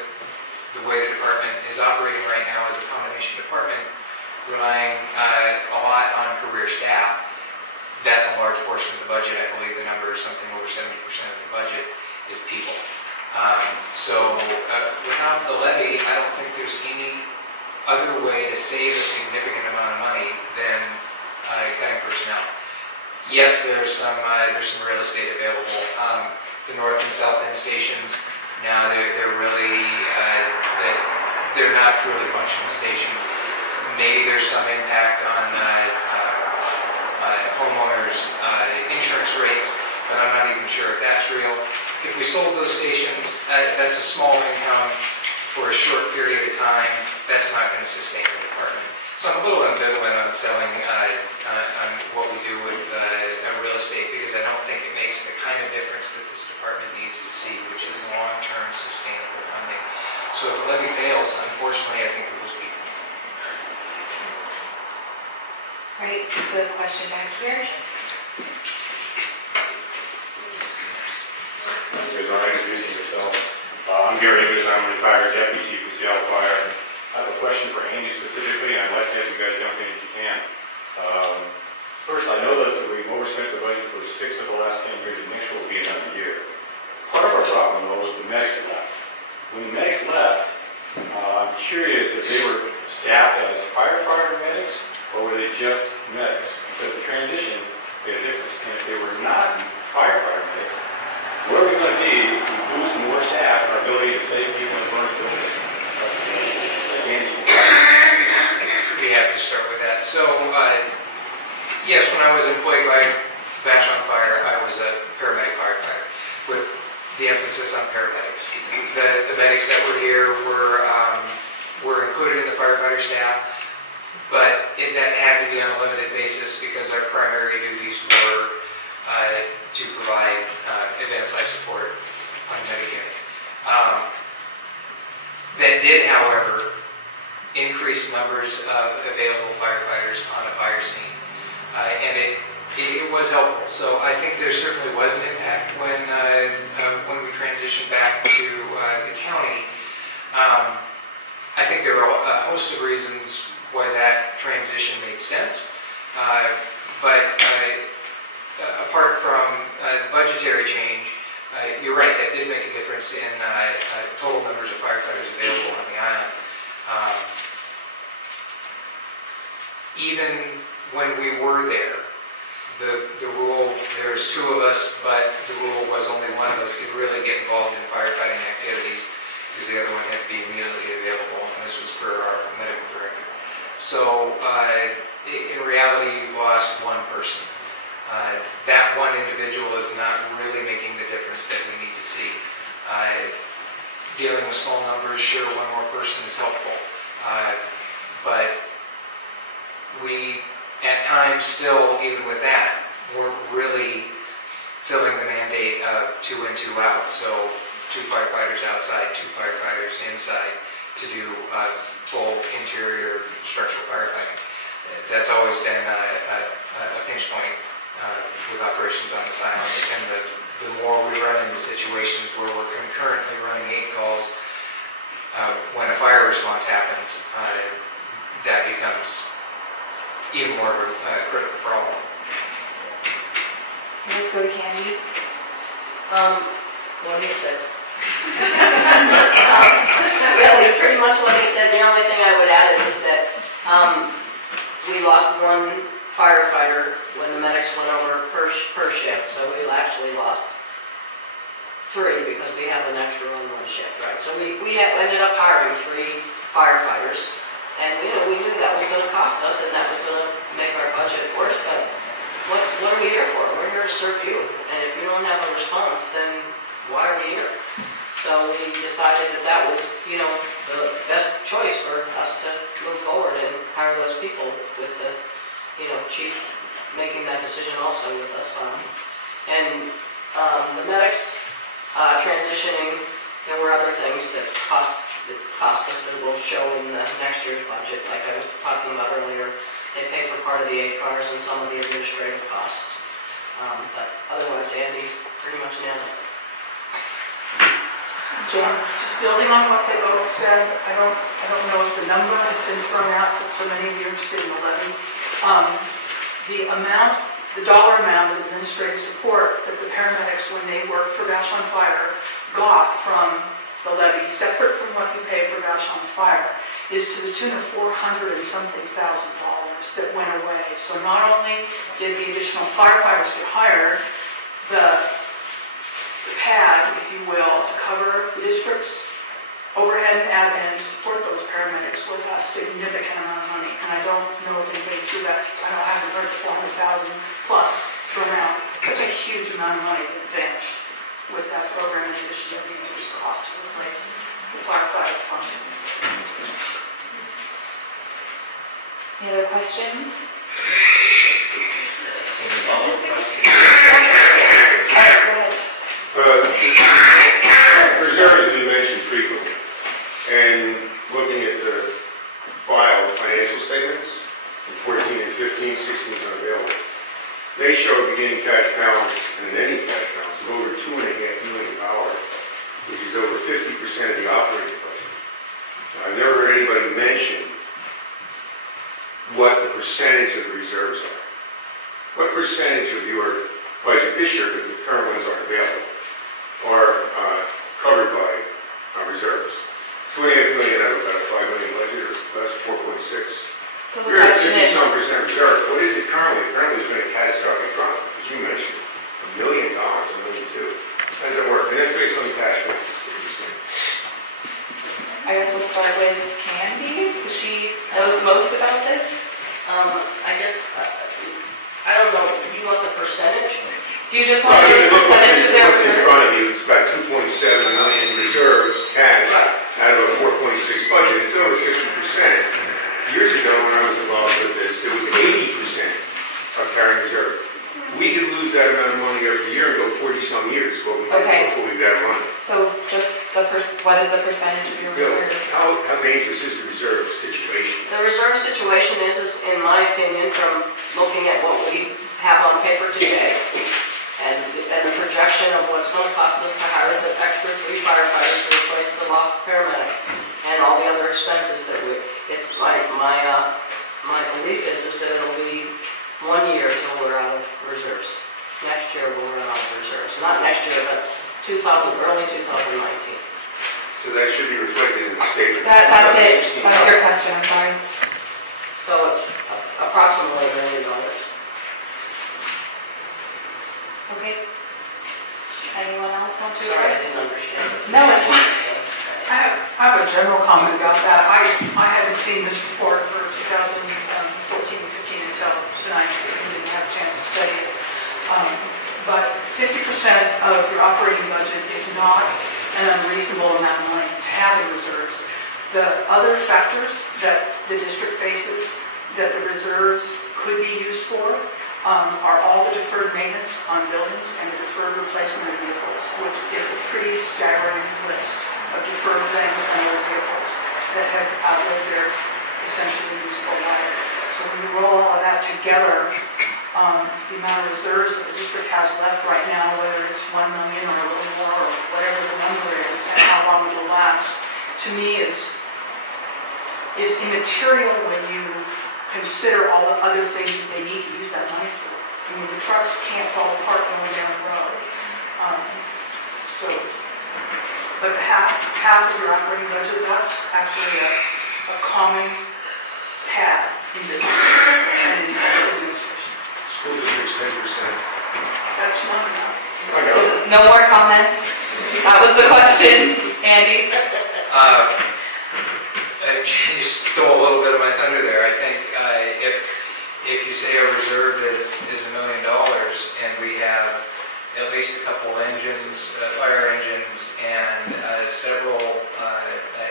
the way the department is operating right now as a combination department, relying a lot on career staff, that's a large portion of the budget. I believe the number is something over 70% of the budget is people. So without the levy, I don't think there's any other way to save a significant amount of money than cutting personnel. Yes, there's some real estate available. The north and south end stations, now they're really they're not truly functional stations. Maybe there's some impact on homeowners' insurance rates, but I'm not even sure if that's real. If we sold those stations, that's a small income for a short period of time. That's not going to sustain the department. So I'm a little ambivalent on selling on what we do with real estate, because I don't think it makes the kind of difference that this department needs to see, which is long-term sustainable funding. So if the levy fails, unfortunately, I think we lose people. All right, so a question back here. You guys are introducing yourself. I'm Gary English. I'm a retired deputy chief of Seattle Fire. I have a question for Andy specifically, and I'd like to have you guys jump in if you can. First, I know that we've overspent the budget for 6 of the last 10 years, and next year will be another year. Part of our problem, though, is the medics left. When the medics left, I'm curious if they were staffed as firefighter medics, or were they just medics? Because the transition made a difference. And if they were not firefighter medics, where are we going to be if we boost more staff, our ability to save people in burning buildings? We have to start with that. So, yes, when I was employed by Vashon Fire, I was a paramedic firefighter with the emphasis on paramedics. The medics that were here were included in the firefighter staff, but that had to be on a limited basis because our primary duties were to provide advanced life support on Medicare. That did, however, increase numbers of available firefighters on a fire scene, and it was helpful. So I think there certainly was an impact when we transitioned back to the county. I think there are a host of reasons why that transition made sense, but apart from budgetary change, you're right, that did make a difference in total numbers of firefighters available on the island. Even when we were there, the rule, there's 2 of us, but the rule was only one of us could really get involved in firefighting activities because the other one had to be immediately available, and this was per our medical director. So in reality, you've lost one person. That one individual is not really making the difference that we need to see. Dealing with small numbers, sure, one more person is helpful. But we, at times still, even with that, weren't really filling the mandate of 2 in, 2 out. So 2 firefighters outside, 2 firefighters inside to do full interior structural firefighting. That's always been a pinch point with operations on this island, and the more we run into situations where we're concurrently running 8 calls, when a fire response happens, that becomes even more of a critical problem. Let's go to Candy. What he said. Really, pretty much what he said. The only thing I would add is that we lost 1 firefighter when the medics went over per shift, so we actually lost 3 because we have an extra on 1 shift, right? So we ended up hiring 3 firefighters, and we knew that was going to cost us, and that was going to make our budget worse. But what are we here for? We're here to serve you, and if you don't have a response, then why are we here? So we decided that that was, the best choice for us to move forward and hire those people with the, chief making that decision also with us. And the medics transitioning, There were other things that cost us that will show in the next year's budget, like I was talking about earlier. They pay for part of the aid cars and some of the administrative costs. But otherwise, Andy pretty much nailed it. Jan, just building on what they both said, I don't know if the number has been thrown out since so many of you are interested in the levy. The dollar amount of administrative support that the paramedics, when they worked for Vashon Fire, got from the levy, separate from what you pay for Vashon Fire, is to the tune of $400 and something thousand that went away. So not only did the additional firefighters get hired, the pad, if you will, to cover the district's overhead and admin to support those paramedics was a significant amount of money. And I don't know if anybody threw that, I haven't heard 400,000 plus thrown out. That's a huge amount of money that vanished with that program, in addition to the increased cost to replace the firefighter fund. Any other questions? Reserves have been mentioned frequently, and looking at the file of financial statements, in 14 and 15, 16 is unavailable. They show a beginning cash balance and an ending cash balance of over $2.5 million, which is over 50% of the operating budget. I've never heard anybody mention what the percentage of the reserves are. What percentage of your budget this year, because the current ones aren't available, are covered by reserves? $2.5 million out of about a $5 million budget, or that's 4.6. So the You're at question is, 50-some% reserve. What is it currently? Apparently there's been a catastrophic drop, as you mentioned, $1 million, $1.2 million. How does that work? And that's based on the cash basis, what you're saying. I guess we'll start with Candy, because she knows the most about this. I guess, I don't know, you want the percentage? Do you just want to get a percentage of their What's in front of reserves? you, it's about 2.7 million reserves, cash, out of a 4.6 budget. It's over 50%. Years ago, when I was involved with this, it was 80% of carrying reserves. We could lose that amount of money every year and go 40-some years before we got running. So just what is the percentage of your Bill, reserve? how dangerous is the reserve situation? The reserve situation is, in my opinion, from looking at what we have on paper today, and the projection of what's going to cost us to hire the extra 3 firefighters to replace the lost paramedics, and all the other expenses that it's my belief is that it'll be 1 year till we're out of reserves. Next year we'll run out of reserves. Not next year, but early 2019. So that should be reflected in the statement. That's it. That's your question, I'm sorry. So approximately $1 million. Okay. Anyone else want to Sorry, I address? didn't understand. No, it's fine. I have a general comment about that. I haven't seen this report for 2014 and 15 until tonight. I didn't have a chance to study it. But 50% of your operating budget is not an unreasonable amount of money to have in reserves. The other factors that the district faces that the reserves could be used for are all the deferred maintenance on buildings and the deferred replacement of vehicles, which is a pretty staggering list of deferred things and old vehicles that have outlived their essentially useful life. So when you roll all of that together, the amount of reserves that the district has left right now, whether it's 1 million or a little more or whatever the number is and how long it will last, to me is immaterial when you consider all the other things that they need to use that money for. I mean, the trucks can't fall apart going down the road. But half of your operating budget, that's actually a common pad in business and in administration. School district's 10%. That's not enough. No more comments? That was the question, Andy. You stole a little bit of my thunder there. I think if you say our reserve is $1 million and we have at least a couple engines, fire engines, and several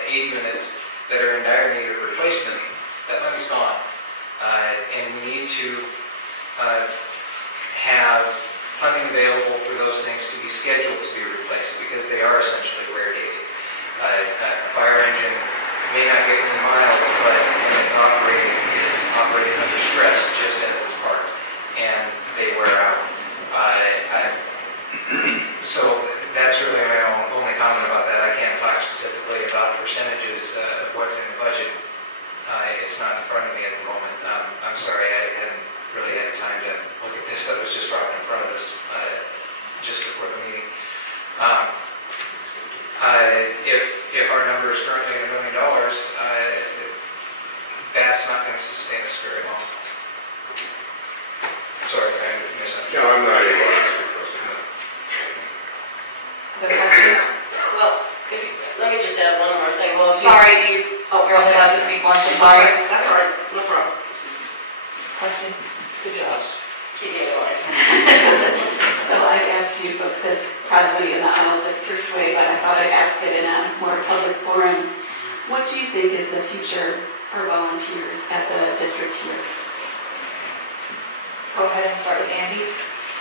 aid units that are in dire need of replacement, that money's gone. And we need to have funding available for those things to be scheduled to be replaced because they are essentially rare dated. A fire engine may not get many miles, but when it's operating under stress just as it's parked, and they wear out. So that's really my only comment about that. I can't talk specifically about percentages of what's in the budget. It's not in front of me at the moment. I'm sorry, I hadn't really had time to look at this. That was just dropped in front of us just before the meeting. If our number is currently $1 million, that's not going to sustain us very long. Sorry, I misunderstood. No, I'm not able to answer the question. Other questions? Well, let me just add one more thing. Well, Sorry, you're only allowed to speak once. I'm sorry. That's all right, no problem. Question? Good job. Keep me alive. So I've asked you folks this probably in the aisles of First Way, but I thought I'd ask it in a more public forum. What do you think is the future for volunteers at the district here? Let's go ahead and start with Andy,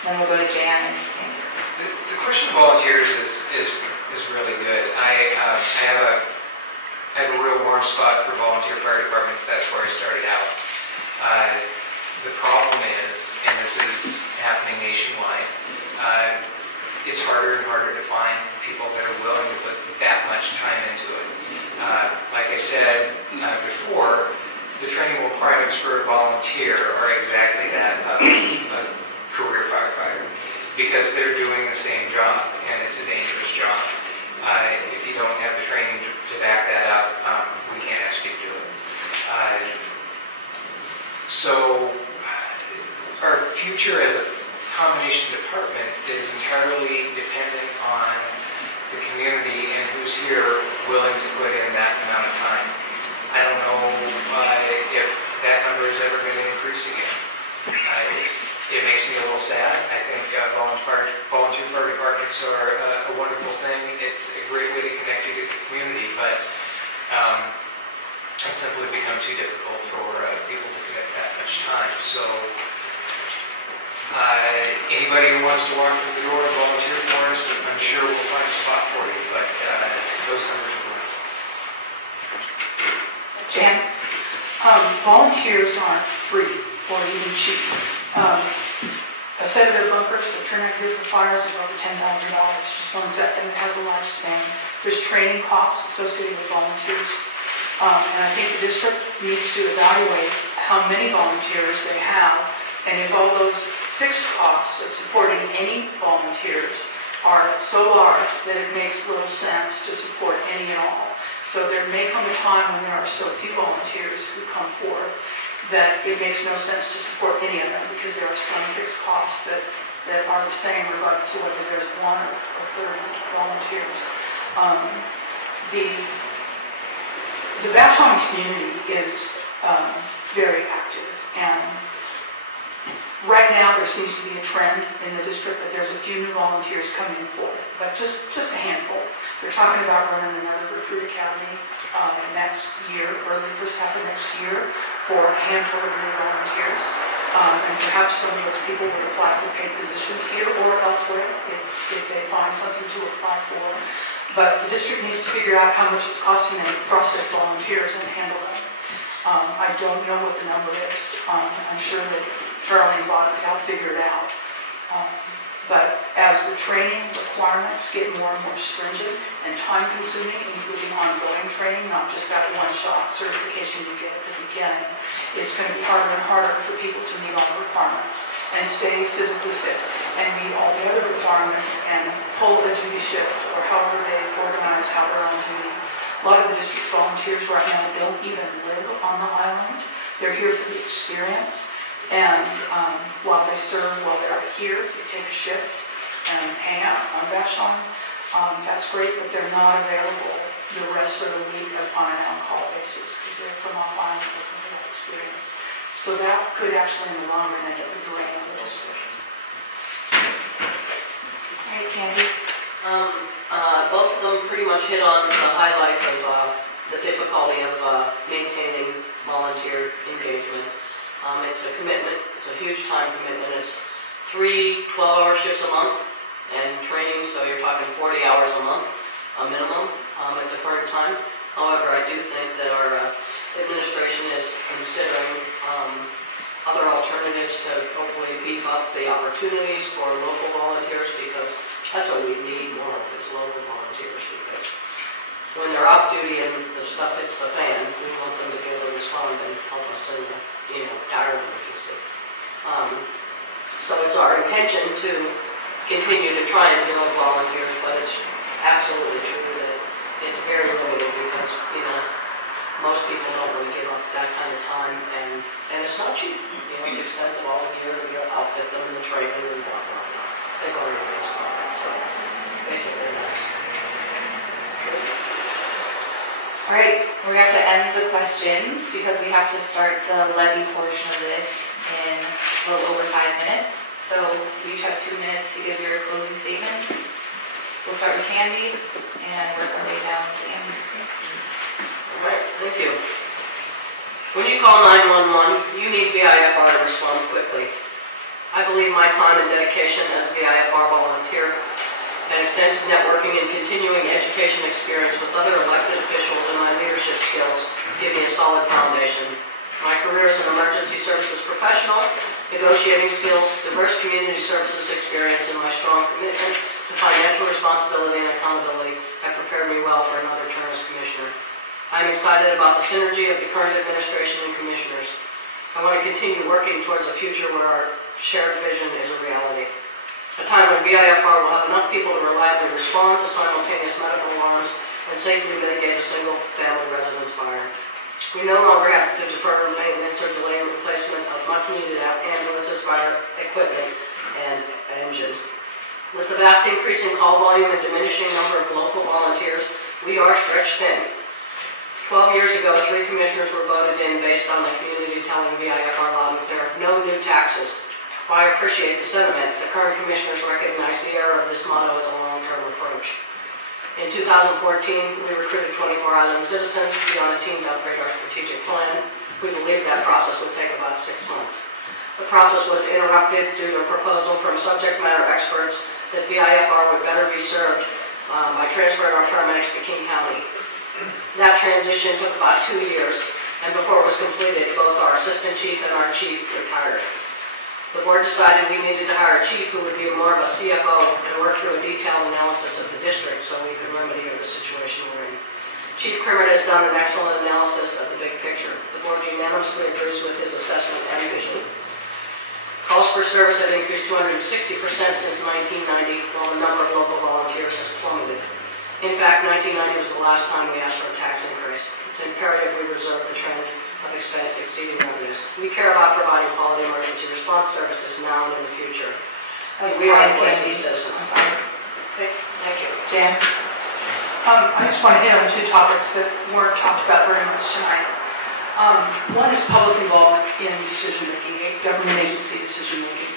then we'll go to Jan and Andy. The question of volunteers is really good. I have a real warm spot for volunteer fire departments. That's where I started out. The problem is, and this is happening nationwide, it's harder and harder to find people that are willing to put that much time into it. Like I said before, the training requirements for a volunteer are exactly that of a career firefighter, because they're doing the same job, and it's a dangerous job. If you don't have the training to back that up, we can't ask you to do it. So our future as a combination department is entirely dependent on the community and who's here willing to put in that amount of time. I don't know if that number is ever going to increase again. It makes me a little sad. I think volunteer fire departments are a wonderful thing. It's a great way to connect you to the community, but it's simply become too difficult for people to commit that much time. So anybody who wants to walk through the door and volunteer for us, I'm sure we'll find a spot for you, but those numbers are low. Jan? Volunteers aren't free or even cheap. A set of their bunkers to turn out here for fires is over $10,000, just one set, and it has a lifespan. There's training costs associated with volunteers. And I think the district needs to evaluate how many volunteers they have, and if all those fixed costs of supporting any volunteers are so large that it makes little sense to support any and all. So there may come a time when there are so few volunteers who come forth that it makes no sense to support any of them, because there are some fixed costs that are the same regardless of whether there's 1 or 30 volunteers. The Vashon community is very active, and right now there seems to be a trend in the district that there's a few new volunteers coming forth, but just a handful. They're talking about running another recruit academy next year, early first half of next year, for a handful of new volunteers. And perhaps some of those people will apply for paid positions here or elsewhere if they find something to apply for. But the district needs to figure out how much it's costing them to process volunteers and handle them. I don't know what the number is. I'm sure that Charlie and Bob can figure it out. But as the training requirements get more and more stringent and time-consuming, including ongoing training, not just that one-shot certification you get at the beginning, it's going to be harder and harder for people to meet all the requirements and stay physically fit and meet all the other requirements and pull a duty shift or however they organize how they're on duty. A lot of the district's volunteers right now don't even live on the island. They're here for the experience. And while they serve, while they're here, they take a shift and hang out on Vashon. That's great, but they're not available the rest of the week on an on-call basis because they're from off-island looking for that experience. So that could actually, in the long run, end up as a drain on the district. All right, Candy. Both of them pretty much hit on the highlights of the difficulty of maintaining volunteer engagement. It's a commitment. It's a huge time commitment. It's 3 12-hour shifts a month and training, so you're talking 40 hours a month, a minimum. at the current time. However, I do think that our administration is considering other alternatives to hopefully beef up the opportunities for local volunteers, because that's what we need more of, is local volunteers, because when they're off duty and the stuff hits the fan, we want them to be able to respond and help us in the, dire emergency. So it's our intention to continue to try and build volunteers, but it's absolutely true that it's very limited because, most people don't really give up that kind of time, and it's not cheap. It's expensive all year to outfit them in the training and whatnot. They go to the stuff, so basically that's. All right, we're going to end the questions because we have to start the levy portion of this in a little over 5 minutes. So we each have 2 minutes to give your closing statements. We'll start with Candy and work our way down to Andy. All right, thank you. When you call 911, you need VIFR to respond quickly. I believe my time and dedication as a VIFR volunteer and extensive networking and continuing education experience with other elected officials and my leadership skills give me a solid foundation. My career as an emergency services professional, negotiating skills, diverse community services experience, and my strong commitment to financial responsibility and accountability have prepared me well for another term as commissioner. I'm excited about the synergy of the current administration and commissioners. I want to continue working towards a future where our shared vision is a reality. A time when VIFR will have enough people to reliably respond to simultaneous medical alarms and safely mitigate a single family residence fire. We no longer have to defer maintenance or delay replacement of much-needed ambulances, fire equipment, and engines. With the vast increase in call volume and diminishing number of local volunteers, we are stretched thin. 12 years ago, 3 commissioners were voted in based on the community telling VIFR loud and clear, no new taxes. While I appreciate the sentiment, the current commissioners recognize the error of this motto as a long-term approach. In 2014, we recruited 24 island citizens to be on a team to upgrade our strategic plan. We believed that process would take about 6 months. The process was interrupted due to a proposal from subject matter experts that VIFR would better be served by transferring our paramedics to King County. That transition took about 2 years, and before it was completed, both our assistant chief and our chief retired. The board decided we needed to hire a chief who would be more of a CFO and work through a detailed analysis of the district so we could remedy the situation we're in. Chief Kermit has done an excellent analysis of the big picture. The board unanimously agrees with his assessment and vision. Calls for service have increased 260% since 1990, while the number of local volunteers has plummeted. In fact, 1990 was the last time we asked for a tax increase. It's imperative we reserve the trend of expense exceeding revenues. We care about providing quality emergency response services now and in the future. We are employee citizens. Okay. Thank you. Jan? I just want to hit on 2 topics that weren't talked about very much tonight. One is public involvement in decision-making, government agency decision-making.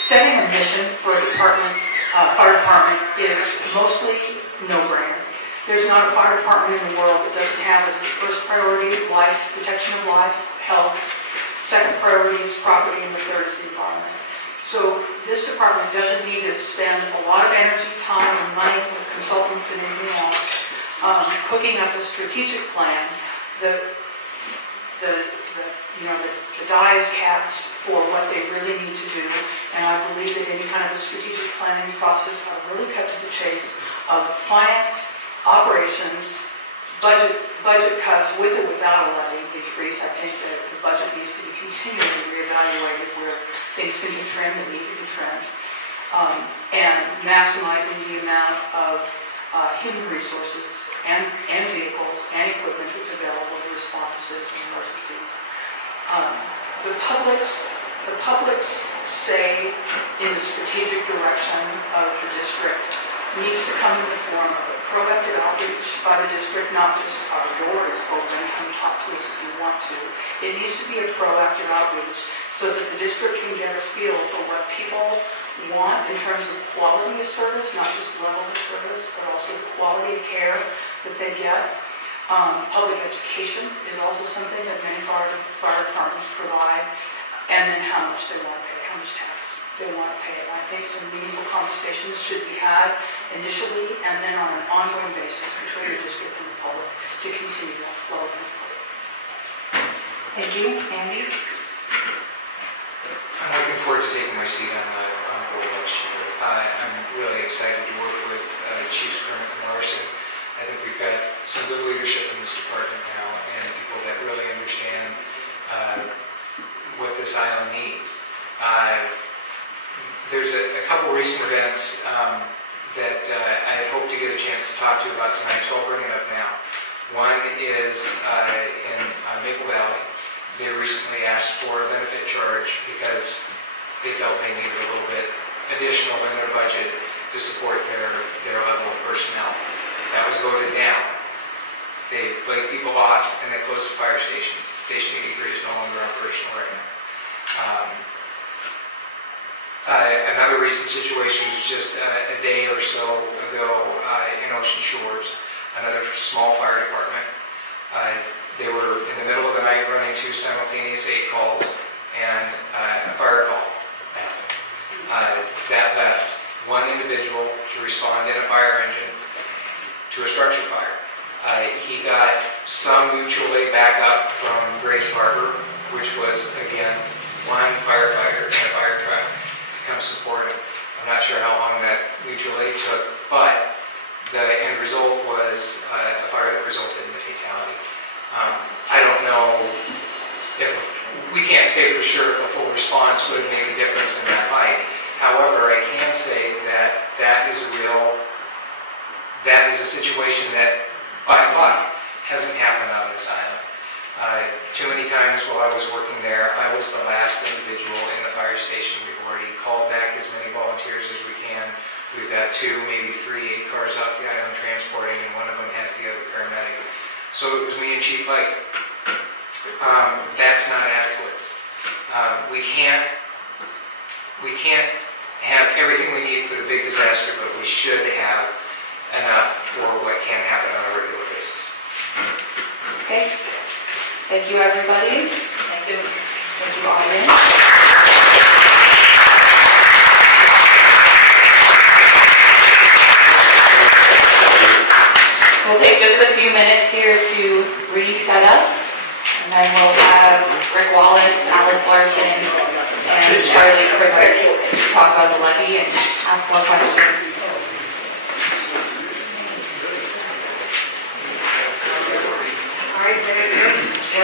Setting a mission for a department, fire department, is mostly no-brainer. There's not a fire department in the world that doesn't have as its first priority life, protection of life, health. Second priority is property, and the third is the environment. So this department doesn't need to spend a lot of energy, time, and money with consultants and anything else cooking up a strategic plan. The die is cast for what they really need to do, and I believe that any kind of a strategic planning process are really cut to the chase of finance, operations, budget cuts with or without a levy decrease. I think that the budget needs to be continually reevaluated where things can be trimmed and need to be trimmed, and maximizing the amount of human resources and vehicles and equipment that's available to respond to citizen emergencies. The public's say in the strategic direction of the district needs to come in the form of a proactive outreach by the district, not just our doors open and talk to us if you want to. It needs to be a proactive outreach so that the district can get a feel for what people want in terms of quality of service, not just level of service, but also the quality of care that they get. Public education is also something that many fire departments provide, and then how much they want to pay, how how much tax they want to pay. And I think some meaningful conversations should be had initially and then on an ongoing basis between the district and the public to continue that flow of input. Thank you. Andy? I'm looking forward to taking my seat on the board next year. I'm really excited to work with Chiefs Kermit and Larson. I think we've got some good leadership in this department now and people that really understand what this island needs. There's a couple recent events that I had hoped to get a chance to talk to you about tonight, so I'll bring it up now. One is in Maple Valley. They recently asked for a benefit charge because they felt they needed a little bit additional in their budget to support their level of personnel. That was voted down. They've laid people off and they closed the fire station. Station 83 is no longer operational right now. Another recent situation was just a day or so ago in Ocean Shores, another small fire department. They were in the middle of the night running 2 simultaneous 8 calls and a fire call happened. That left one individual to respond in a fire engine to a structure fire. He got some mutual aid backup from Grace Harbor, which was, again, one firefighter in a fire truck to come support him. I'm not sure how long that mutual aid took, but the end result was a fire that resulted in a fatality. I don't know if, we can't say for sure if a full response would make a difference in that light. However, I can say that that is a situation that, by luck, hasn't happened on this island. Too many times while I was working there, I was the last individual in the fire station. We've already called back as many volunteers as we can. We've got 2, maybe 3 8 cars off the island transporting, and one of them has the other paramedic. So it was me and Chief Lake. That's not adequate. We can't have everything we need for the big disaster, but we should have enough for what can happen on a regular basis. Okay. Thank you, everybody. Thank you. Thank you, audience. We'll take just a few minutes here to reset up, and then we'll have Rick Wallace, Alice Larson, and Charlie Privet talk about the levy and ask more questions. All right, very good. We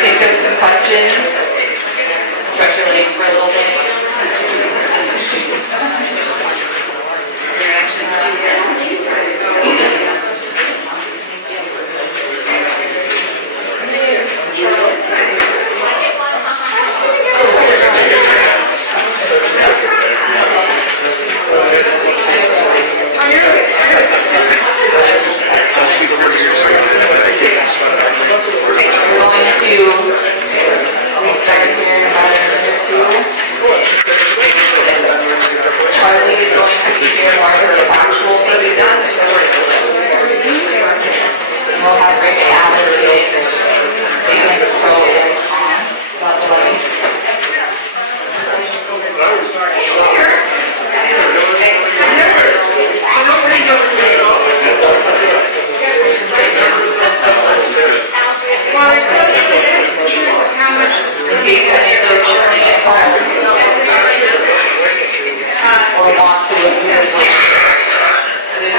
think of some questions. Stretch your legs for a little bit. We're going to restart here in about a minute or 2. Charlie is going to be here more for the factual pieces. And we'll have Rick and Alice give statements pro and con about the levy. Well, I tell you the truth of how much In case any of those listening at home or want to listen as well. This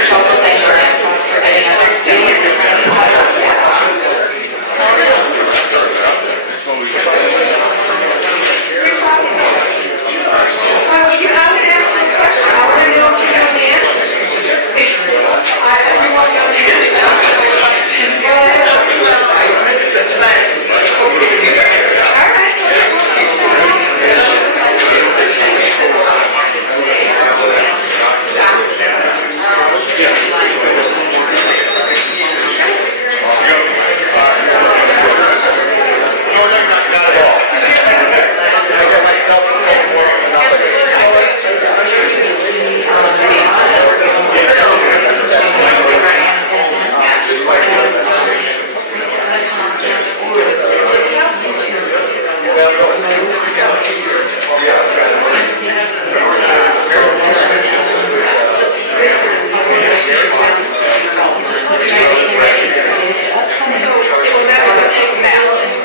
is also thanks for getting us our students and you haven't asked me a question. I want to know if you know the answer. Everyone knows the answer.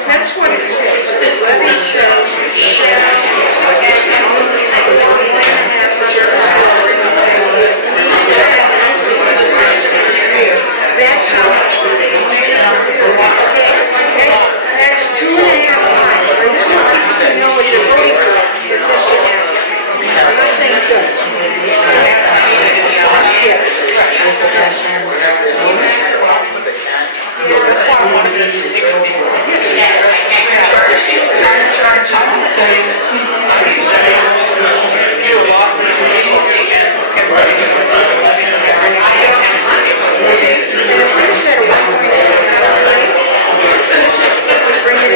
That's what it says. The levy says that's how much. That's 2.5 times. I just want you to know what you're voting for this amount. I'm not saying it does. Yes. That's why I wanted us to take a look. Bring it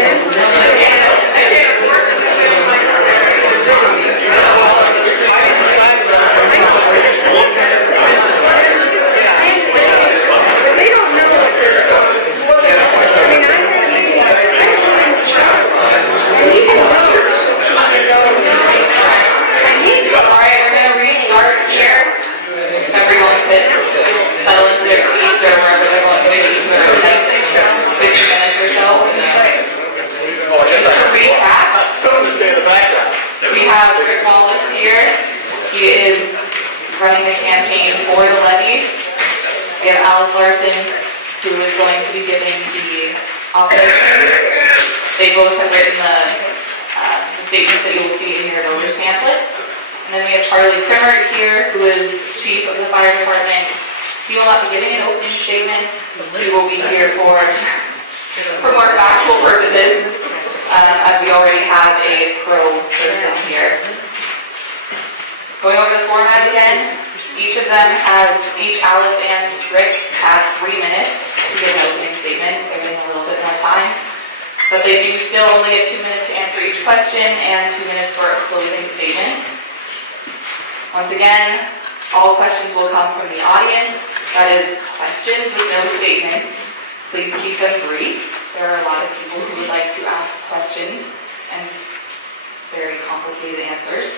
They don't know what they're I mean, I had a meeting, and even Rose, 6 months ago, All right, we're going to restart here. Everyone could settle into their seats or wherever they're going to be for the next 50 minutes or so. Just to recap, we have Rick Wallace here. He is running the campaign for the levy. We have Alice Larson, who is going to be giving the opposition. They both have written the statements that you will see in your voters pamphlet. And then we have Charlie Primmer here, who is chief of the fire department. He will not be giving an opening statement. He will be here for more factual purposes, as we already have a pro person here. Going over the format again, each Alice and Rick have 3 minutes to give an opening statement, giving a little bit more time. But they do still only get 2 minutes to answer each question and 2 minutes for a closing statement. Once again, all questions will come from the audience. That is questions with no statements. Please keep them brief. There are a lot of people who would like to ask questions and very complicated answers.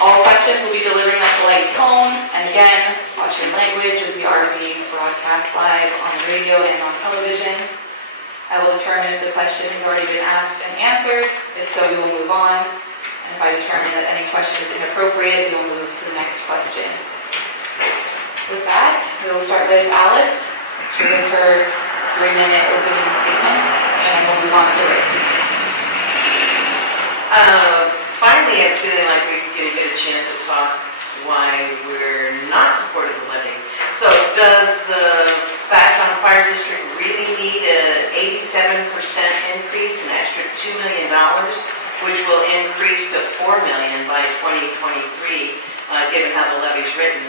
All questions will be delivered in a polite tone, and again, watch your language as we are being broadcast live on the radio and on television. I will determine if the question has already been asked and answered. If so, we will move on. And if I determine that any question is inappropriate, we will move to the next question. With that, we will start with Alice. She'll give her 3-minute opening statement, and we'll move on to Rick. Finally, I'm feeling like we're going to get a chance to talk why we're not supportive of the levy. So does the Vashon Fire District really need an 87% increase, an extra $2 million, which will increase to $4 million by 2023, given how the levy's written?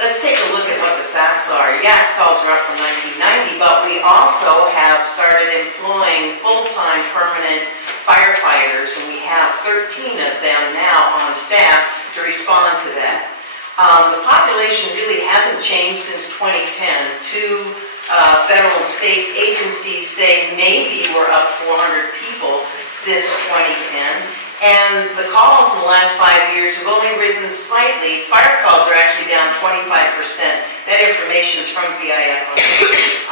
Let's take a look at what the facts are. Yes, calls are up from 1990, but we also have started employing full-time permanent firefighters, and we have 13 of them now on staff to respond to that. The population really hasn't changed since 2010. Two federal and state agencies say maybe we're up 400 people since 2010. And the calls in the last 5 years have only risen slightly. Fire calls are actually down 25%. That information is from VIF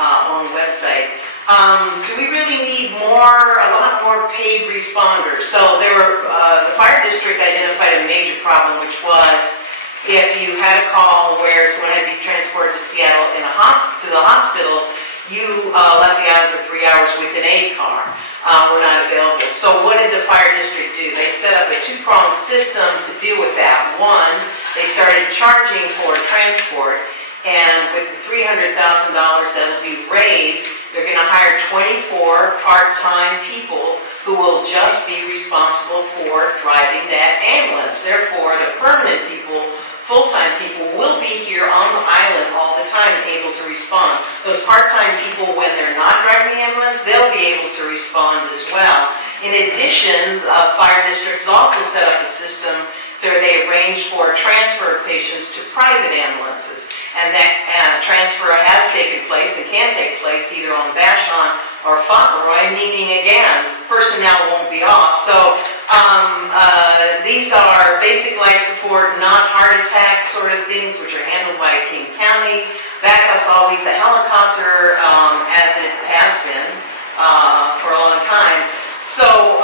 on the website. Do we really need a lot more paid responders? So the fire district identified a major problem, which was if you had a call where someone had to be transported to Seattle to the hospital, you left the island for 3 hours with an aid car. Were not available. So what did the fire district do? They set up a 2-pronged system to deal with that. One, they started charging for transport, and with the $300,000 that'll be raised, they're going to hire 24 part-time people who will just be responsible for driving that ambulance. Therefore, the permanent people, full-time people, will be here on the island all the time and able to respond. Those part-time people, when they're not driving the ambulance, they'll be able to respond as well. In addition, fire districts also set up a system where they arrange for transfer of patients to private ambulances. And that transfer has taken place and can take place either on Vashon or Fauntleroy, meaning, again, personnel won't be off. So these are basic life support, not heart attack sort of things, which are handled by King County. county. Backup's always a helicopter, as it has been for a long time. So,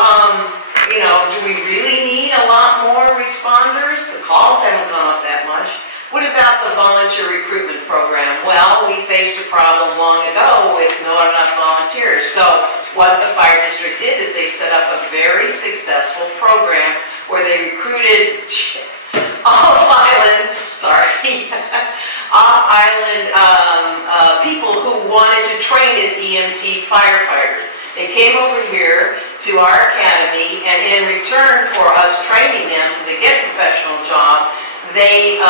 you know, do we really need a lot more responders? The calls haven't gone up that much. What about the volunteer recruitment program? Well, we faced a problem long ago with not enough volunteers. So what the fire district did is they set up a very successful program where they recruited off-island people who wanted to train as EMT firefighters. They came over here to our academy, and in return for us training them so they get a professional job, they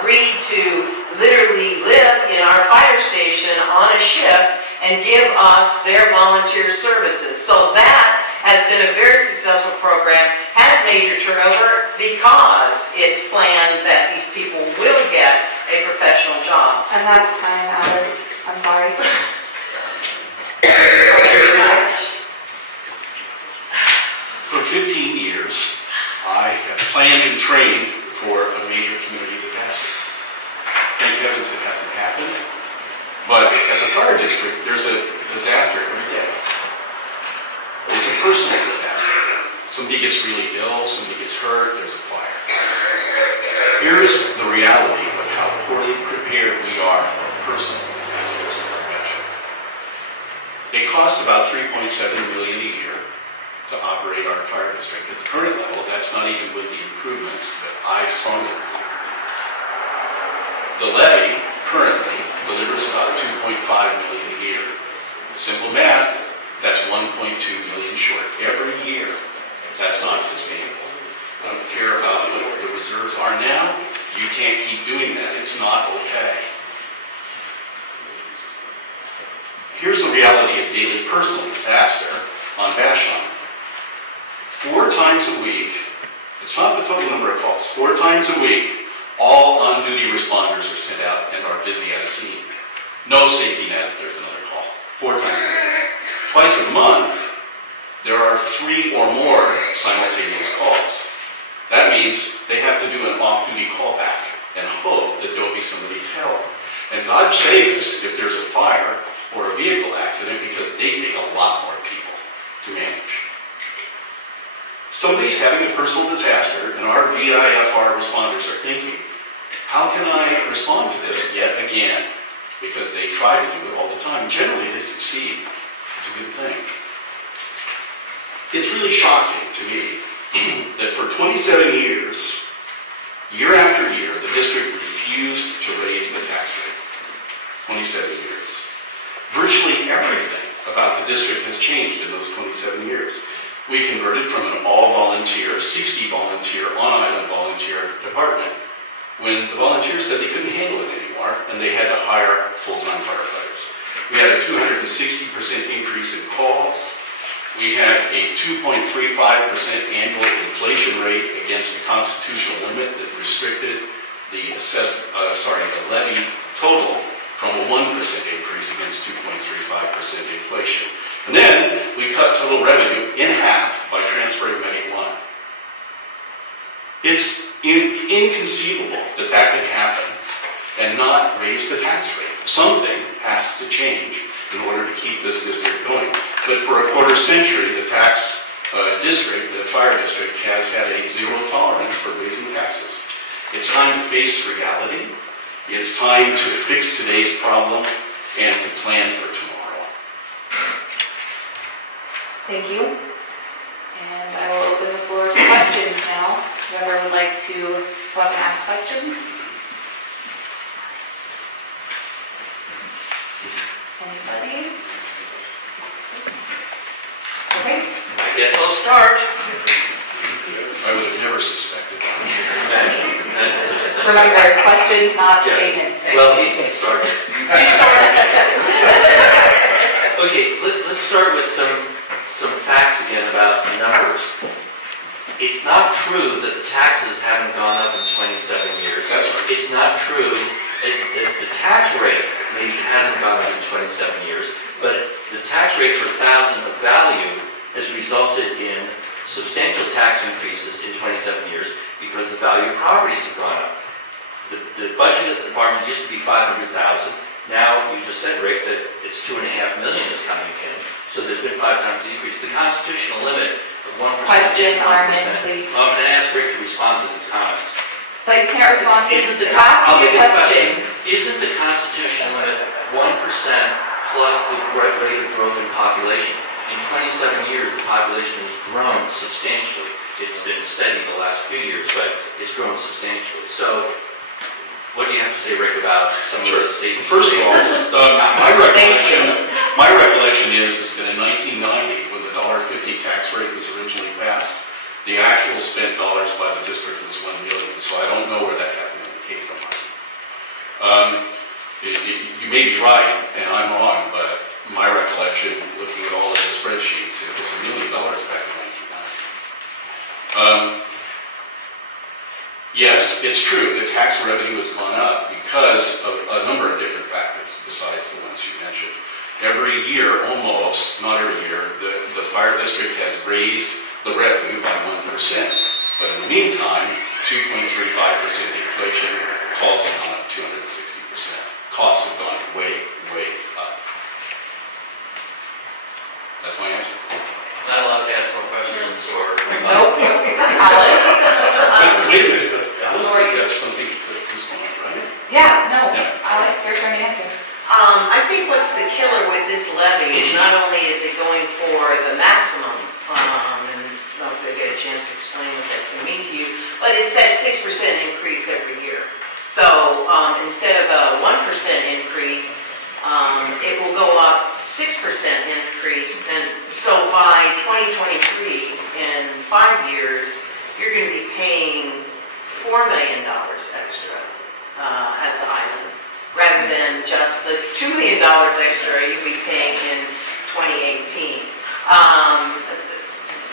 agreed to literally live in our fire station on a shift and give us their volunteer services. So that has been a very successful program, has major turnover because it's planned that these people will get a professional job. And that's time, Alice. I'm sorry. For 15 years, I have planned and trained for a major community disaster. Thank heavens it hasn't happened. But at the fire district, there's a disaster every day. It's a personal disaster. Somebody gets really ill, somebody gets hurt, there's a fire. Here's the reality of how poorly prepared we are for personal disasters in our nation. It costs about $3.7 million a year to operate our fire district. At the current level, that's not even with the improvements that I strongly recommend. The levy currently delivers about $2.5 million a year. Simple math, that's 1.2 million short every year. That's not sustainable. I don't care about what the reserves are now. You can't keep doing that. It's not okay. Here's the reality of daily personal disaster on Vashon. 4 times a week, it's not the total number of calls, 4 times a week, all on-duty responders are sent out and are busy at a scene. No safety net if there's another call. 4 times a week. Twice a month, there are 3 or more simultaneous calls. That means they have to do an off-duty callback and hope that there'll be somebody to help. And God save us if there's a fire or a vehicle accident, because they take a lot more people to manage. Somebody's having a personal disaster, and our VIFR responders are thinking, how can I respond to this yet again? Because they try to do it all the time. Generally, they succeed. It's a good thing. It's really shocking to me that for 27 years, year after year, the district refused to raise the tax rate. 27 years. Virtually everything about the district has changed in those 27 years. We converted from an all-volunteer, 60-volunteer, on-island volunteer department when the volunteers said they couldn't handle it anymore and they had to hire full-time firefighters. We had a 260% increase in calls. We had a 2.35% annual inflation rate against the constitutional limit that restricted the levy total from a 1% increase against 2.35% inflation. And then we cut total revenue in half by transferring Medic 1. It's inconceivable that that could happen and not raise the tax rate. Something has to change in order to keep this district going. But for a quarter century, the tax district, the fire district, has had a zero tolerance for raising taxes. It's time to face reality. It's time to fix today's problem and to plan for tomorrow. Thank you. And I will open the floor to questions now. Whoever would like to go up and ask questions. Anybody? Okay. I guess I'll start. I would have never suspected that. Remember, questions, not statements. Well, he can start. Okay, let's start with some facts again about the numbers. It's not true that the taxes haven't gone up in 27 years. That's right. It's not true that the tax rate maybe hasn't gone up in 27 years, but the tax rate per thousand of value has resulted in substantial tax increases in 27 years because the value of properties have gone up. The budget of the department used to be 500,000. Now, you just said, Rick, that it's 2.5 million is coming in. So there's been 5 times the increase. The constitutional limit of 1% Question, is 1%. Armin, please. I'm going to ask Rick to respond to these comments. But you can't respond to Isn't the, ask I'll your give you a question. Isn't the constitutional limit 1% plus the rate of growth in population? In 27 years, the population has grown substantially. It's been steady the last few years, but it's grown substantially. So, what do you have to say, Rick, about some of the statements? First of all, my recollection is that in 1990, when the $1.50 tax rate was originally passed, the actual spent dollars by the district was $1 million. So I don't know where that came from. You may be right, and I'm wrong, but my recollection, looking at all of the spreadsheets, it was $1 million back in 1990. Yes, it's true, the tax revenue has gone up because of a number of different factors besides the ones you mentioned. Every year, almost, not every year, the fire district has raised the revenue by 1%. But in the meantime, 2.35% inflation, costs have gone up 260%. Costs have gone way, way up. That's my answer. Not allowed to ask more questions or... Nope. Alice? Wait a minute, Alice, you have something who's going on, right? Yeah, no. Yeah. Alice, it's your turn to answer. I think what's the killer with this levy is not only is it going for the maximum, and I don't know if I get a chance to explain what that's going to mean to you, but it's that 6% increase every year. So instead of a 1% increase, it will go up 6% increase, and so by 2023, in 5 years, you're going to be paying $4 million extra as the island, rather than just the $2 million extra you'll be paying in 2018.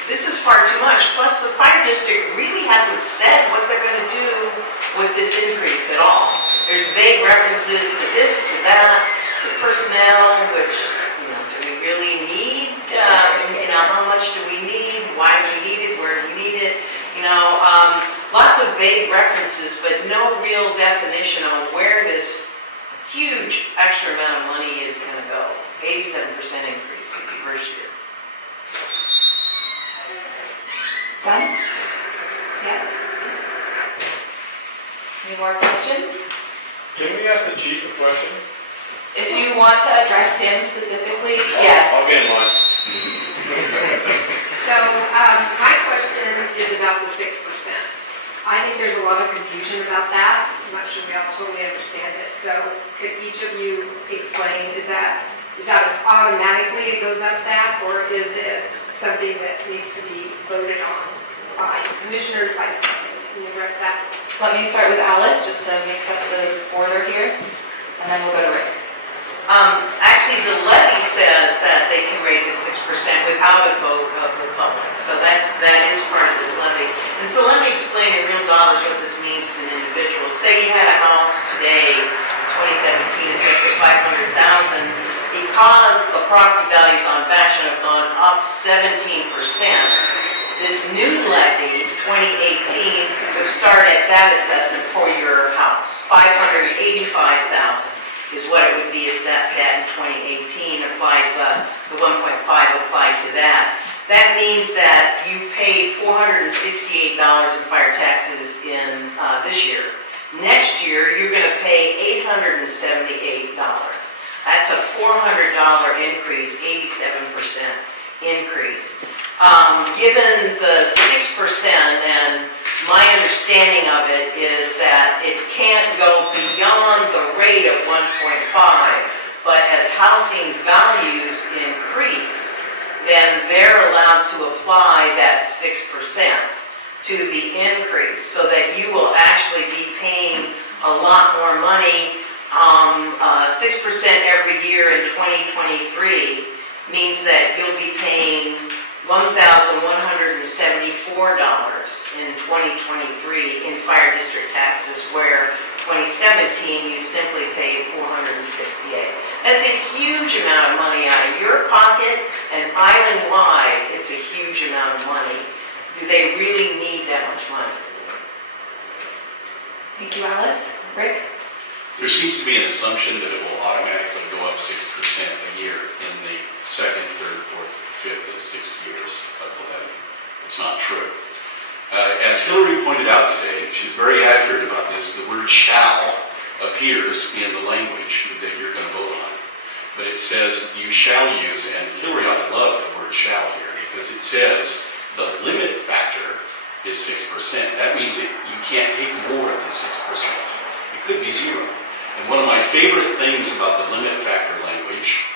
This is far too much. Plus, the fire district really hasn't said what they're going to do with this increase at all. There's vague references to this, to that, to personnel, which, do we really need? How much do we need? Why do we need it? Where do we need it? Lots of vague references, but no real definition on where this huge extra amount of money is going to go. 87% increase in the first year. Done? Yes? Any more questions? Can we ask the chief a question? If you want to address him specifically, yes. I'll get in line. So, my question is about the 6%. I think there's a lot of confusion about that. I'm not sure we all totally understand it. So, could each of you explain, is that automatically it goes up that, or is it something that needs to be voted on by commissioners, by, can you address that? Let me start with Alice, just to mix up the order here, and then we'll go to Rick. Actually, the levy says that they can raise it 6% without a vote of the public. So that is part of this levy. And so let me explain in real dollars what this means to an individual. Say you had a house today, 2017, assessed at $500,000. Because the property values on Vashon have gone up 17%, this new levy, 2018, would start at that assessment for your house. $585,000 is what it would be assessed at in 2018. Applied the 1.5 applied to that. That means that you paid $468 in fire taxes in this year. Next year, you're going to pay $878. That's a $400 increase, 87% increase. Given the 6%, and my understanding of it is that it can't go beyond the rate of 1.5, but as housing values increase, then they're allowed to apply that 6% to the increase, so that you will actually be paying a lot more money. 6% every year in 2023 means that you'll be paying $1,174 in 2023 in fire district taxes, where 2017 you simply paid $468. That's a huge amount of money out of your pocket, and island-wide, it's a huge amount of money. Do they really need that much money? Thank you, Alice. Rick? There seems to be an assumption that it will automatically go up 6% a year in the second, third, fourth, fifth, and sixth years of the levy. It's not true. As Hillary pointed out today, she's very accurate about this, the word shall appears in the language that you're going to vote on. But it says you shall use, and Hillary ought to love the word shall here, because it says the limit factor is 6%. That means that you can't take more than 6%. It could be 0. And one of my favorite things about the limit factor language,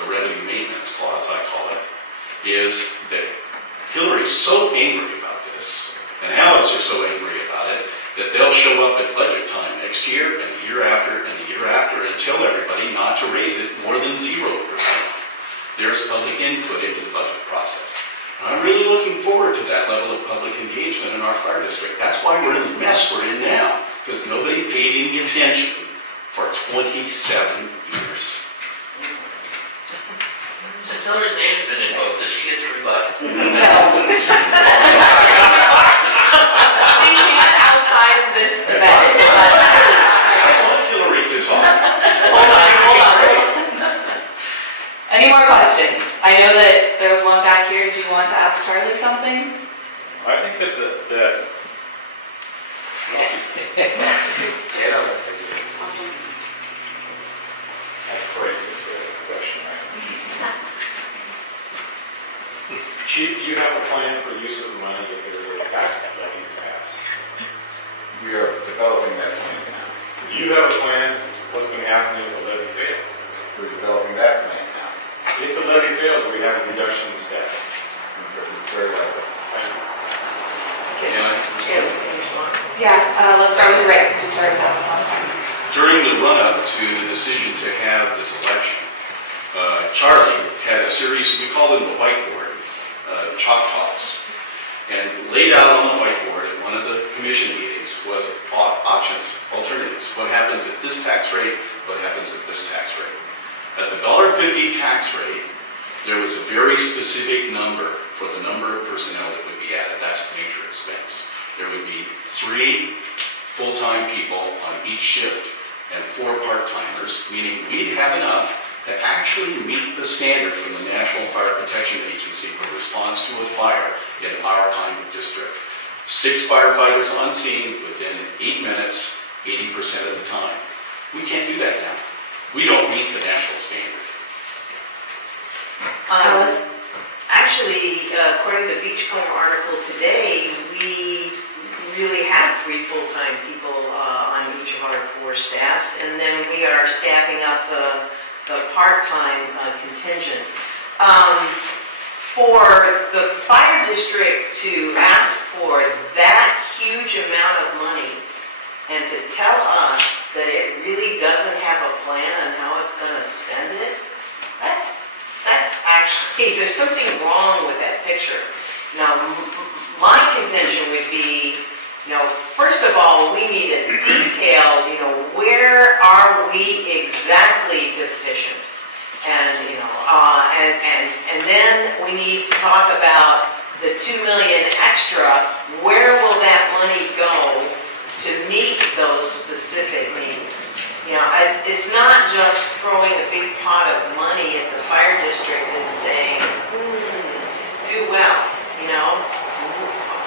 the revenue maintenance clause I call it, is that Hillary's so angry about this, and Alice are so angry about it, that they'll show up at budget time next year, and the year after, and the year after, and tell everybody not to raise it more than 0%. There's public input into the budget process. And I'm really looking forward to that level of public engagement in our fire district. That's why we're in the mess we're in now, because nobody paid any attention for 27 years. Since Hillary's name's been invoked, does she get to rebut? No. She can't outside of this event. I want Hillary to talk. Hold on. Any more questions? I know that there was one back here. Did you want to ask Charlie something? I think that I phrase this with a question. Chief, do you have a plan for the use of the money if there's a tax levy is passed? We are developing that plan now. Do you have a plan what's going to happen if the levy fails? We're developing that plan now. If the levy fails, we have a reduction in staff. Very likely. Yeah, let's start with Rick, since we started with that last time. During the run-up to the decision to have this election, Charlie had a series, we call them the whiteboard, chalk talks, and laid out on the whiteboard at one of the commission meetings was options, alternatives. What happens at this tax rate? What happens at this tax rate? At the $1.50 tax rate, there was a very specific number for the number of personnel that would be added. That's major expense. There would be 3 full-time people on each shift and 4 part-timers, meaning we'd have enough to actually meet the standard from the National Fire Protection Agency for response to a fire in our kind of district. 6 firefighters on scene within 8 minutes, 80% of the time. We can't do that now. We don't meet the national standard. Actually, according to the Beachcomber article today, we really have 3 full-time people on each of our 4 staffs, and then we are staffing up the part-time contingent. For the fire district to ask for that huge amount of money and to tell us that it really doesn't have a plan on how it's going to spend it, that's actually, there's something wrong with that picture. Now, my contention would be, first of all, we need a detailed, where are we exactly deficient? And, and then we need to talk about the $2 million extra. Where will that money go to meet those specific needs? It's not just throwing a big pot of money at the fire district and saying, do well,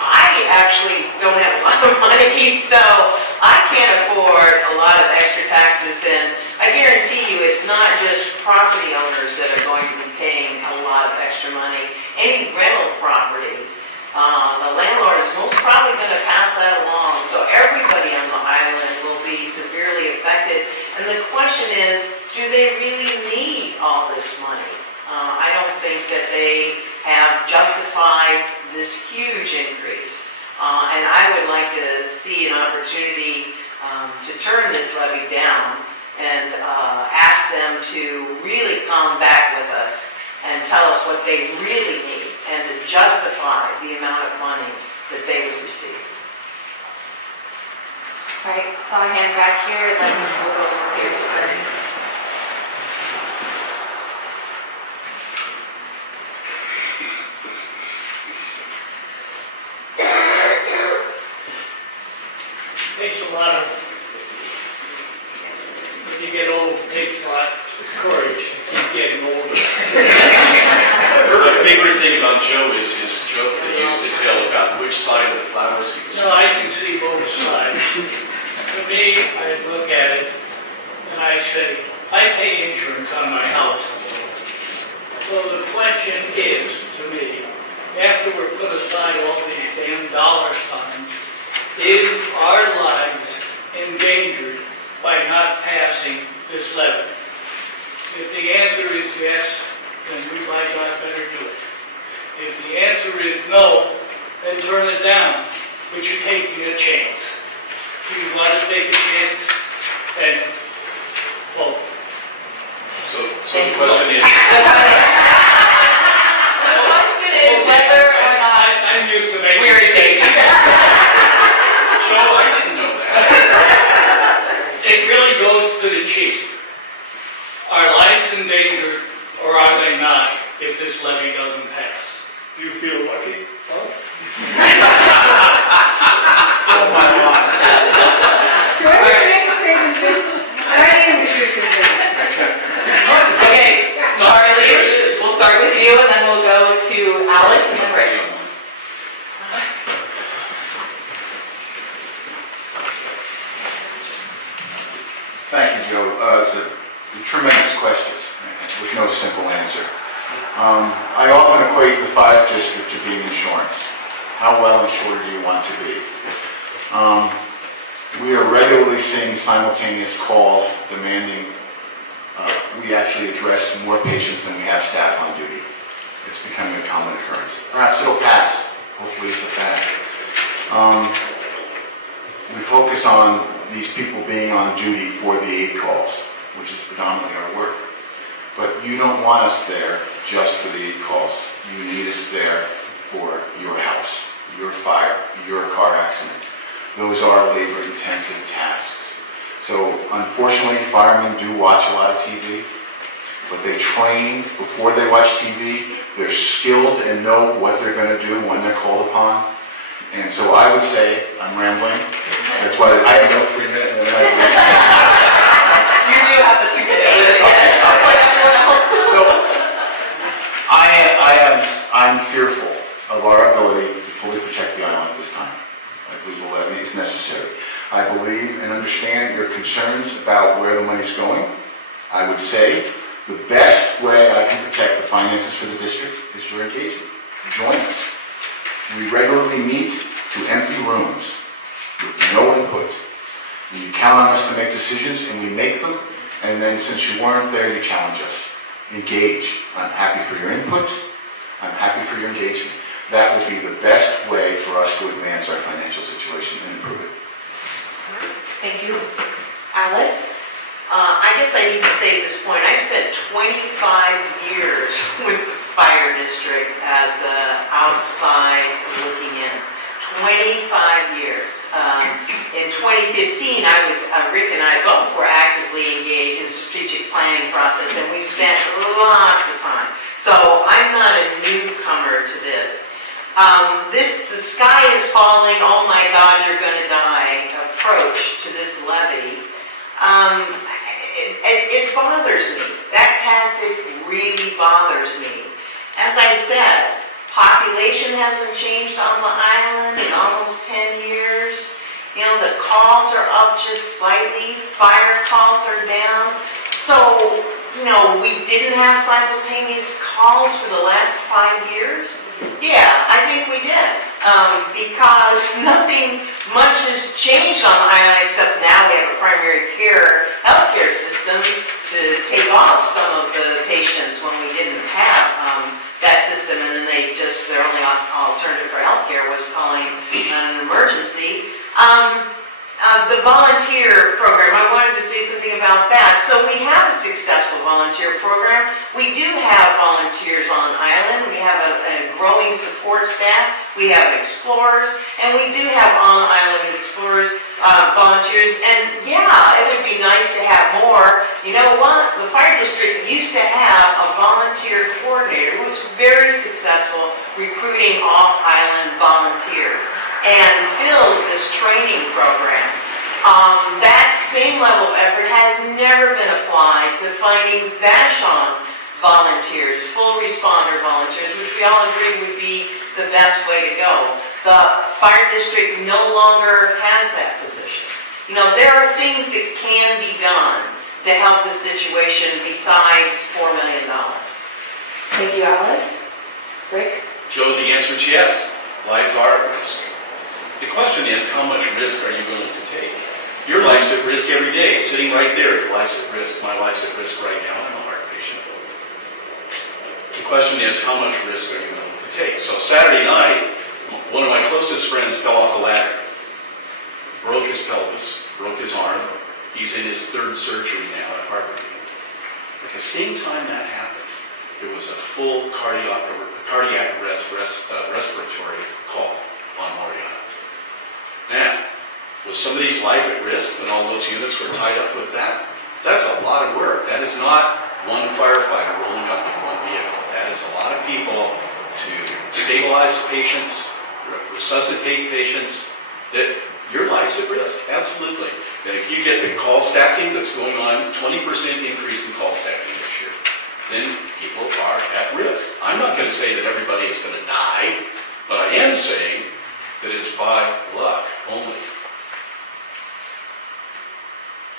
I actually don't have a lot of money, so I can't afford a lot of extra taxes, and I guarantee you it's not just property owners that are going to be paying a lot of extra money. Any rental property, the landlord is most probably going to pass that along, so everybody on the island will be severely affected. And the question is, do they really need all this money? I don't think that they have justified this huge increase. And I would like to see an opportunity to turn this levy down and ask them to really come back with us and tell us what they really need and to justify the amount of money that they would receive. All right, saw a hand back here, then we'll go over here to her. Takes a lot of you get old, it takes a lot of courage to keep getting older. My favorite thing about Joe is his joke that he used to tell about which side of the flowers he was. No, I can see both sides. To me, I look at it and I say, I pay insurance on my house. So the question is, to me, after we're put aside all these damn dollar signs, is our lives endangered by not passing this levy? If the answer is yes, then we by God better do it. If the answer is no, then turn it down, but you're taking a chance. If you want to take a chance, then vote. So the question is... The question is whether or not I'm used to making we're in danger. Joe, I didn't know that. It really goes to the chief. Are lives endangered or are they not if this levy doesn't pass? You feel lucky, huh? Still my lot. Do I get to make a statement too? I am Susan. Okay, Charlie, we'll start with you and then we'll go to Alice and then Ray. Thank you, Joe. It's a tremendous question with no simple answer. I often equate the fire district to being insurance. How well insured do you want to be? We are regularly seeing simultaneous calls demanding we actually address more patients than we have staff on duty. It's becoming a common occurrence. Perhaps it'll pass. Hopefully it's a fact. We focus on these people being on duty for the aid calls, which is predominantly our work. But you don't want us there just for the aid calls. You need us there for your house, your fire, your car accident. Those are labor-intensive tasks. So unfortunately, firemen do watch a lot of TV, but they train before they watch TV. They're skilled and know what they're going to do when they're called upon. And so I would say, I'm rambling, that's why I have no 3 minute limit. You do have the 2 minute limit. So I'm fearful of our ability to fully protect the island at this time. I believe the levy is necessary. I believe and understand your concerns about where the money's going. I would say the best way I can protect the finances for the district is your engagement. Join us. We regularly meet to empty rooms with no input. And you count on us to make decisions, and we make them, and then since you weren't there, you challenge us. Engage. I'm happy for your input. I'm happy for your engagement. That would be the best way for us to advance our financial situation and improve it. Thank you. Alice? I guess I need to say at this point, I spent 25 years with the fire district as outside looking in. 25 years. In 2015, Rick and I both were actively engaged in strategic planning process, and we spent lots of time. So I'm not a newcomer to this. The sky is falling, oh my God, you're going to die approach to this levy. It bothers me. That tactic really bothers me. As I said, population hasn't changed on the island in almost 10 years. You know, the calls are up just slightly, fire calls are down. So, you know, we didn't have simultaneous calls for the last 5 years. Yeah, I think we did. Because nothing much has changed on the island except now we have a primary care healthcare system to take off some of the patients when we didn't have that system, and then their only alternative for healthcare was calling an emergency. The volunteer program, I wanted to say something about that. So we have a successful volunteer program. We do have volunteers on island. We have a growing support staff. We have explorers, and we do have on-island explorers, volunteers. And yeah, it would be nice to have more. You know what? The fire district used to have a volunteer coordinator who was very successful recruiting off-island volunteers and filled this training program. That same level of effort has never been applied to finding Vashon volunteers, full responder volunteers, which we all agree would be the best way to go. The fire district no longer has that position. You know, there are things that can be done to help the situation besides $4 million. Thank you, Alice. Rick? Joe, the answer is yes. Lives are at risk. The question is, how much risk are you willing to take? Your life's at risk every day, sitting right there. Your life's at risk. My life's at risk right now. I'm a heart patient. The question is, how much risk are you willing to take? So Saturday night, one of my closest friends fell off a ladder, broke his pelvis, broke his arm. He's in his 3rd surgery now at Harvard. At the same time that happened, there was a full cardiac arrest respiratory call on Mariana. Now, was somebody's life at risk when all those units were tied up with that? That's a lot of work. That is not one firefighter rolling up in one vehicle. That is a lot of people to stabilize patients, resuscitate patients, that your life's at risk, absolutely. And if you get the call stacking that's going on, 20% increase in call stacking this year, then people are at risk. I'm not going to say that everybody is going to die, but I am saying that it's by luck only.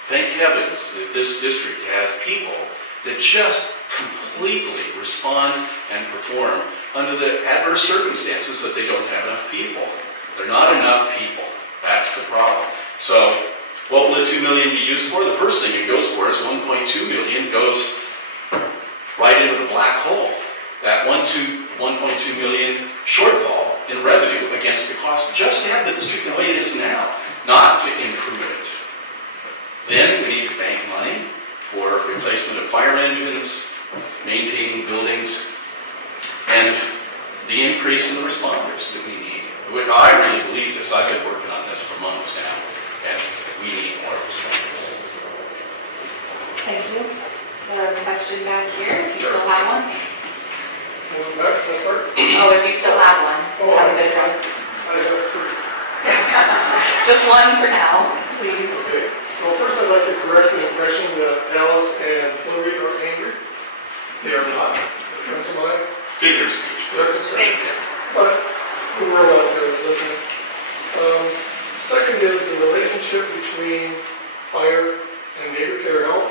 Thank heavens that this district has people that just completely respond and perform under the adverse circumstances that they don't have enough people. There are not enough people. That's the problem. So what will the $2 million be used for? The first thing it goes for is $1.2 million goes right into the black hole. That $1.2 million shortfall in revenue against the cost just to have the district the way it is now, not to improve it. Then we need to bank money for replacement of fire engines, maintaining buildings, and the increase in the responders that we need. I really believe this. I've been working on this for months now, and we need more responders. Thank you. Is there a question back here, if you still have one? Oh, if you still have one, have a bit of rest. I have 3. Just one for now, please. Okay. Well, first I'd like to correct the impression that Alice and Hillary are angry. They are not. They're friends of mine. Figure speech. They're concerned. But the world out there is listening. Second is the relationship between fire and neighbor care health.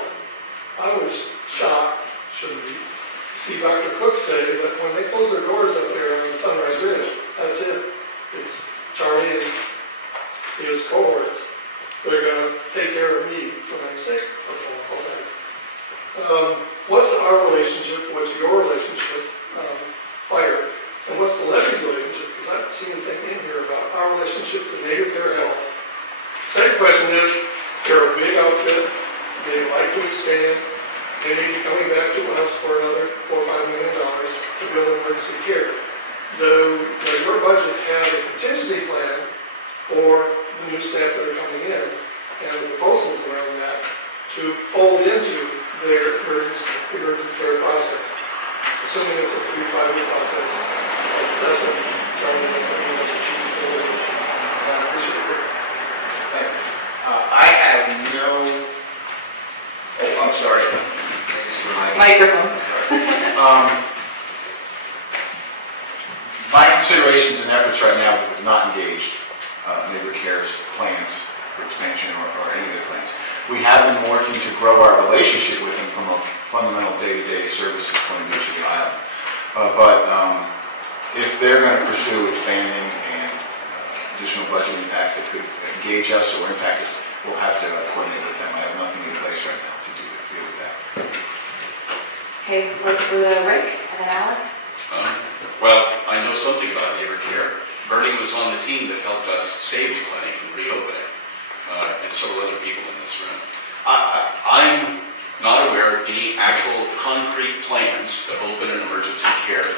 I was shocked, shouldn't be, to see Dr. Cook say that when they close their doors up there on Sunrise Ridge, that's it. It's Charlie and his cohorts. They're going to take care of me when I'm sick or fall back. What's our relationship? What's your relationship, fire? And what's the levy's relationship? Because I haven't seen anything in here about our relationship with neighbor care health. Second question is, they're a big outfit. They like to expand. They may be coming back to us for another $4 or $5 million to build emergency care. Does your budget have a contingency plan for the new staff that are coming in and the proposals around that to fold into their emergency care process? Assuming it's a 3 to 5 year process, that's what Charlie and I appreciate it. I have no, I'm sorry. Microphone. My considerations and efforts right now have not engaged neighbor care's plans for expansion or any of their plans. We have been working to grow our relationship with them from a fundamental day-to-day services point of view to the island. But if they're going to pursue expanding and additional budget impacts that could engage us or impact us, we'll have to coordinate with them. I have nothing in place right now to deal with that. Okay, let's go to Rick and then Alice. Well, I know something about neighbor care. Bernie was on the team that helped us save the clinic and reopen it, and so were other people in this room. I'm not aware of any actual concrete plans to open an emergency care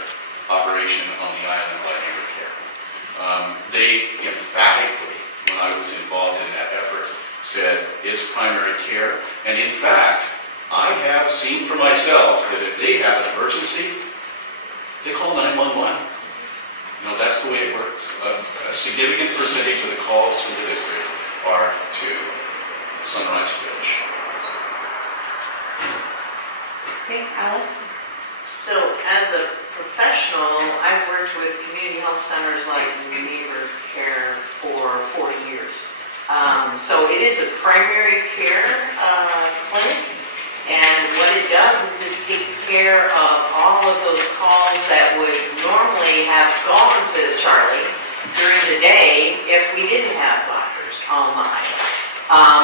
operation on the island like neighbor care. They emphatically, when I was involved in that effort, said it's primary care, and in fact, I have seen for myself that if they have an emergency, they call 911. You know, that's the way it works. A significant percentage of the calls from the district are to Sunrise Village. Okay, Alice? So as a professional, I've worked with community health centers like Neighbor Care for 40 years. So it is a primary care clinic, and what it does is it takes care of all of those calls that would normally have gone to Charlie during the day if we didn't have doctors on the island.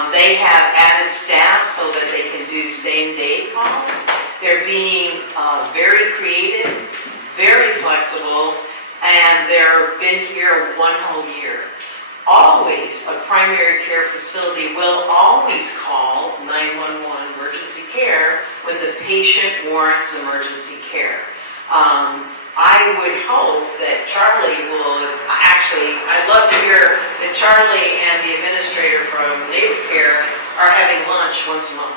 They have added staff so that they can do same-day calls. They're being very creative, very flexible, and they've been here one whole year. Always, a primary care facility will always call 911 emergency care when the patient warrants emergency care. I would hope that Charlie will, actually, I'd love to hear that Charlie and the administrator from Neighbor Care are having lunch once a month,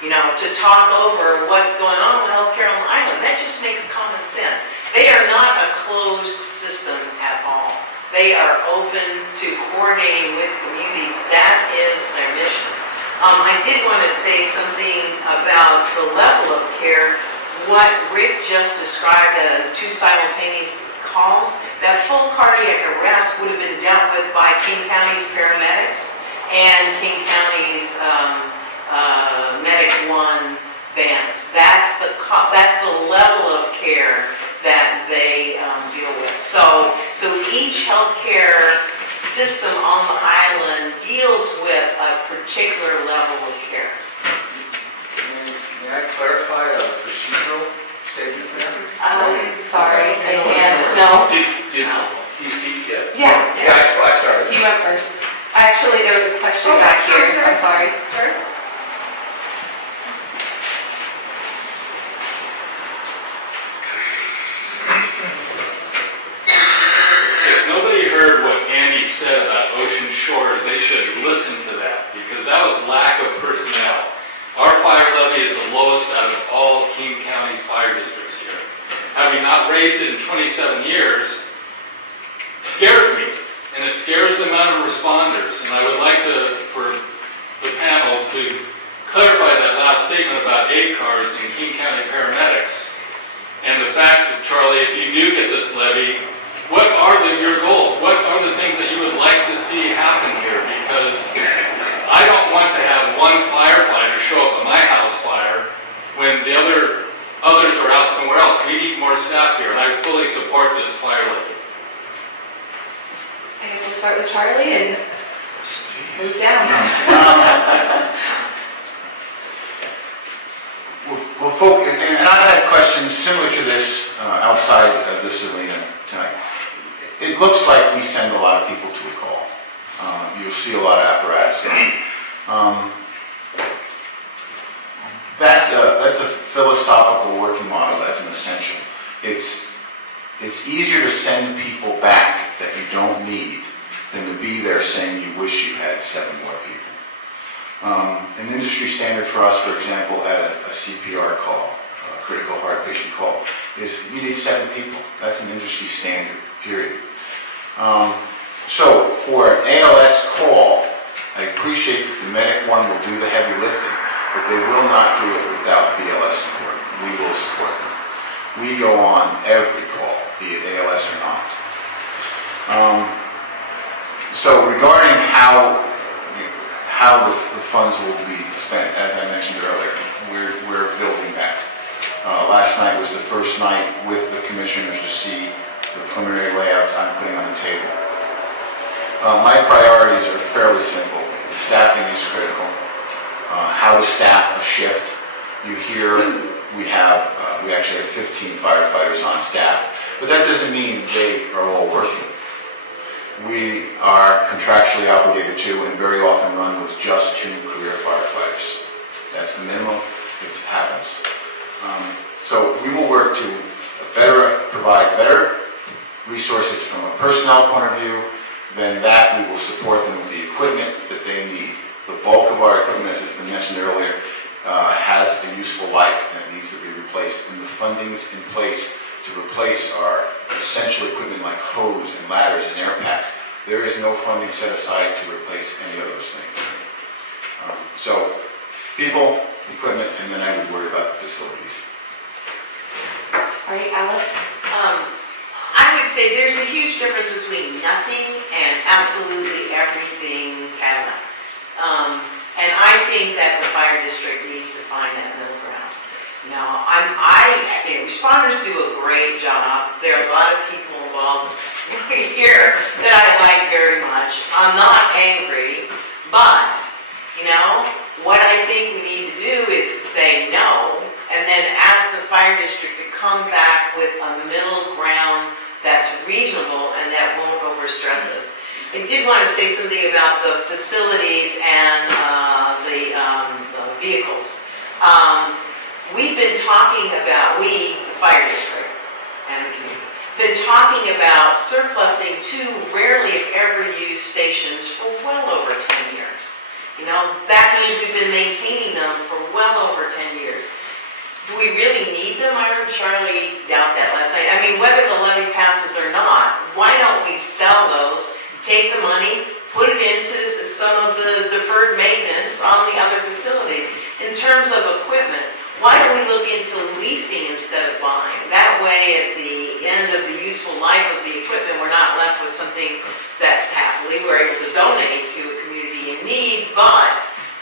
you know, to talk over what's going on with healthcare on the island. That just makes common sense. They are not a closed system at all. They are open to coordinating with communities. That is their mission. I did want to say something about the level of care. What Rick just described as 2 simultaneous calls, that full cardiac arrest would have been dealt with by King County's paramedics and King County's Medic 1 vans. That's the level of care that they deal with. So each healthcare system on the island deals with a particular level of care. May I clarify a procedural statement there? Sorry, I can't, no. Did he speak yet? Yeah. I started. You went first. Actually, there was a question back here. I'm sorry. Sorry? If nobody heard what Andy said about Ocean Shores, they should listen to that, because that was lack of personnel. Our fire levy is the lowest out of all of King County's fire districts here. Having not raised it in 27 years scares me, and it scares the amount of responders. And I would like for the panel to clarify that last statement about 8 cars in King County paramedics, and the fact that, Charlie, if you do get this levy, what are your goals? What are the things that you would like to see happen here? Because I don't want to have one firefighter show up at my house fire when the others are out somewhere else. We need more staff here, and I fully support this fire levy. I guess we'll start with Charlie and move down. Well, folks, and I've had questions similar to this outside of this arena tonight. It looks like we send a lot of people to a call. You'll see a lot of apparatus. That's a philosophical working model. That's an essential. It's easier to send people back that you don't need than to be there saying you wish you had 7 more people. An industry standard for us, for example, at a CPR call, a critical heart patient call, is you need 7 people. That's an industry standard, period. So for an ALS call, I appreciate that the Medic 1 will do the heavy lifting, but they will not do it without BLS support. We will support them. We go on every call, be it ALS or not. So regarding how the funds will be spent, as I mentioned earlier, we're building that. Last night was the first night with the commissioners to see the preliminary layouts I'm putting on the table. My priorities are fairly simple. Staffing is critical. How to staff a shift. You hear we actually have 15 firefighters on staff, but that doesn't mean they are all working. We are contractually obligated to and very often run with just 2 career firefighters. That's the minimum. It happens. So we will work to provide better resources from a personnel point of view. Then that we will support them with the equipment that they need. The bulk of our equipment, as has been mentioned earlier, has a useful life and it needs to be replaced. And the funding's in place to replace our essential equipment like hose and ladders and air packs. There is no funding set aside to replace any of those things. So, people, equipment, and then I would worry about the facilities. All right, Alice? I would say there's a huge difference between nothing and absolutely everything Cadillac. And I think that the fire district needs to find that middle ground. Now, responders do a great job. There are a lot of people involved here that I like very much. I'm not angry, but, what I think we need to do is to say no, and then ask the fire district to come back with a middle ground that's reasonable and that won't overstress us. I did want to say something about the facilities and the vehicles. We've been talking about, the fire district and the community, been talking about surplusing 2 rarely if ever used stations for well over 10 years. That means we've been maintaining them for well over 10 years. Do we really need them? I heard Charlie doubt that last night. I mean, whether the levy passes or not, why don't we sell those, take the money, put it into some of the deferred maintenance on the other facilities? In terms of equipment, why don't we look into leasing instead of buying? That way, at the end of the useful life of the equipment, we're not left with something that happily we're able to donate to a community in need, but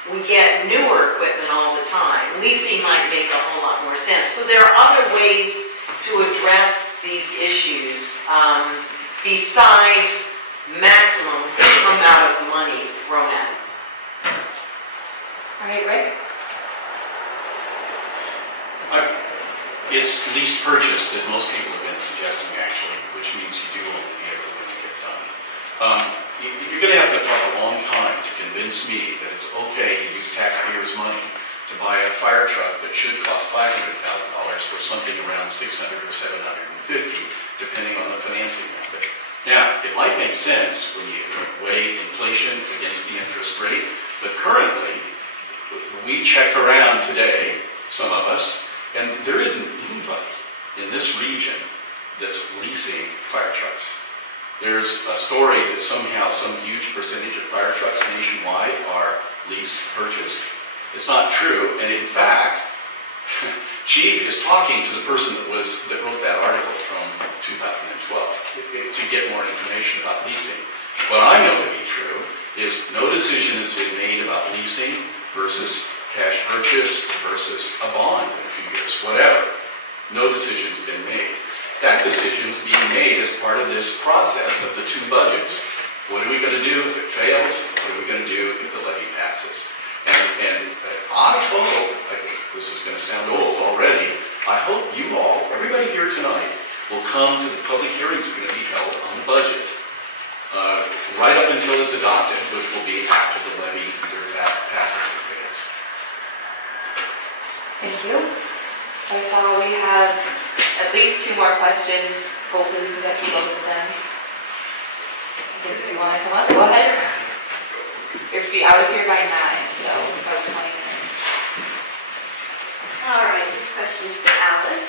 we get newer equipment all the time. Leasing might make a whole lot more sense. So there are other ways to address these issues besides maximum amount of money thrown at it. All right, Rick? It's lease purchase that most people have been suggesting, actually, which means you do own the vehicle when you get done. You're going to have to talk a long time to convince me that it's okay to use taxpayers' money to buy a fire truck that should cost $500,000 for something around $600 or $750, depending on the financing method. Now, it might make sense when you weigh inflation against the interest rate, but currently, we checked around today, some of us, and there isn't anybody in this region that's leasing fire trucks. There's a story that somehow some huge percentage of fire trucks nationwide are lease purchased. It's not true, and in fact, Chief is talking to the person that wrote that article from 2012 to get more information about leasing. What I know to be true is no decision has been made about leasing versus cash purchase versus a bond in a few years, whatever. No decision's been made. That decision's being made as part of this process of the 2 budgets. What are we going to do if it fails? What are we going to do if the levy passes? And I hope, this is going to sound old already, I hope you all, everybody here tonight, will come to the public hearings that are going to be held on the budget right up until it's adopted, which will be after the levy either passes or fails. Thank you. I saw we have at least 2 more questions. Hopefully we can get to both of them. If you want to come up, go ahead. You're to be out of here by 9, so about 20 minutes. All right, this question's to Alice.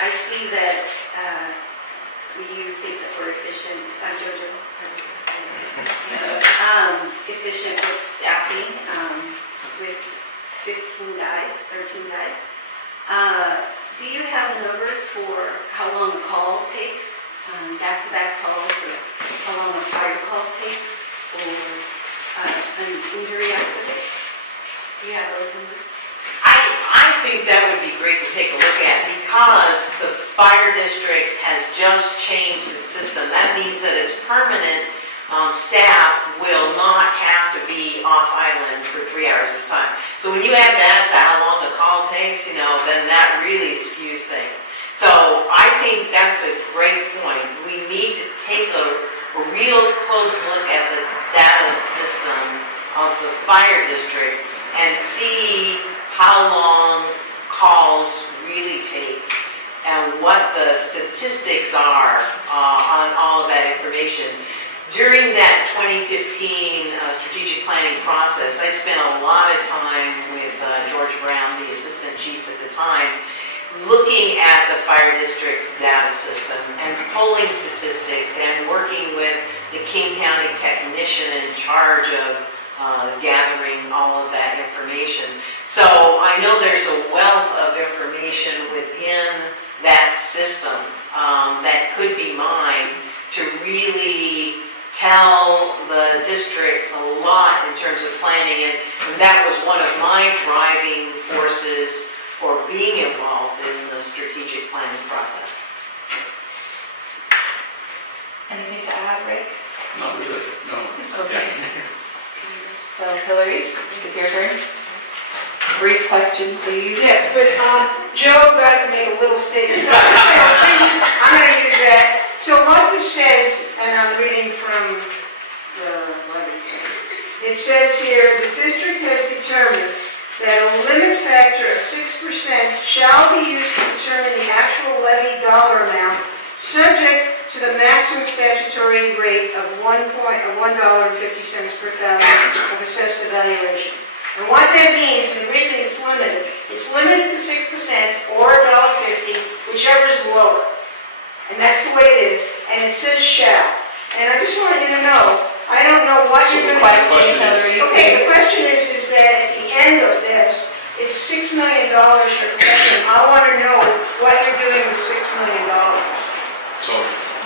I see that you think that we're efficient, Jojo, efficient with staffing, with 15 guys, 13 guys. Do you have the numbers for how long a call takes, back-to-back calls, or how long a fire call takes, or an injury accident? Do you have those numbers? I think that would be great to take a look at because the fire district has just changed its system. That means that its permanent staff will not have to be off island for 3 hours at a time. So when you add that to how long the call takes, then that really skews things. So I think that's a great point. We need to take a real close look at the data system of the fire district and see how long calls really take and what the statistics are on all of that information. During that 2015 strategic planning process, I spent a lot of time with George Brown, the assistant chief at the time, looking at the fire district's data system and pulling statistics and working with the King County technician in charge of gathering all of that information. So I know there's a wealth of information within that system that could be mined to really tell the district a lot in terms of planning, and that was one of my driving forces for being involved in the strategic planning process. Anything to add, Rick? Not really, no. Okay. So Hillary, it's your turn. Brief question, please. Yes, but Joe got to make a little statement, so I'm going to use that. So what this says, and I'm reading from the letter, it says here, the district has determined that a limit factor of 6% shall be used to determine the actual levy dollar amount, subject to the maximum statutory rate of $1.50 per thousand of assessed evaluation. And what that means, and the reason it's limited to 6% or $1.50, whichever is lower. And that's the way it is. And it says shall. And I just want you to know, I don't know what you're going to do. Okay, the question is that at the end of this, it's $6 million you're collecting. I want to know what you're doing with $6 million. So,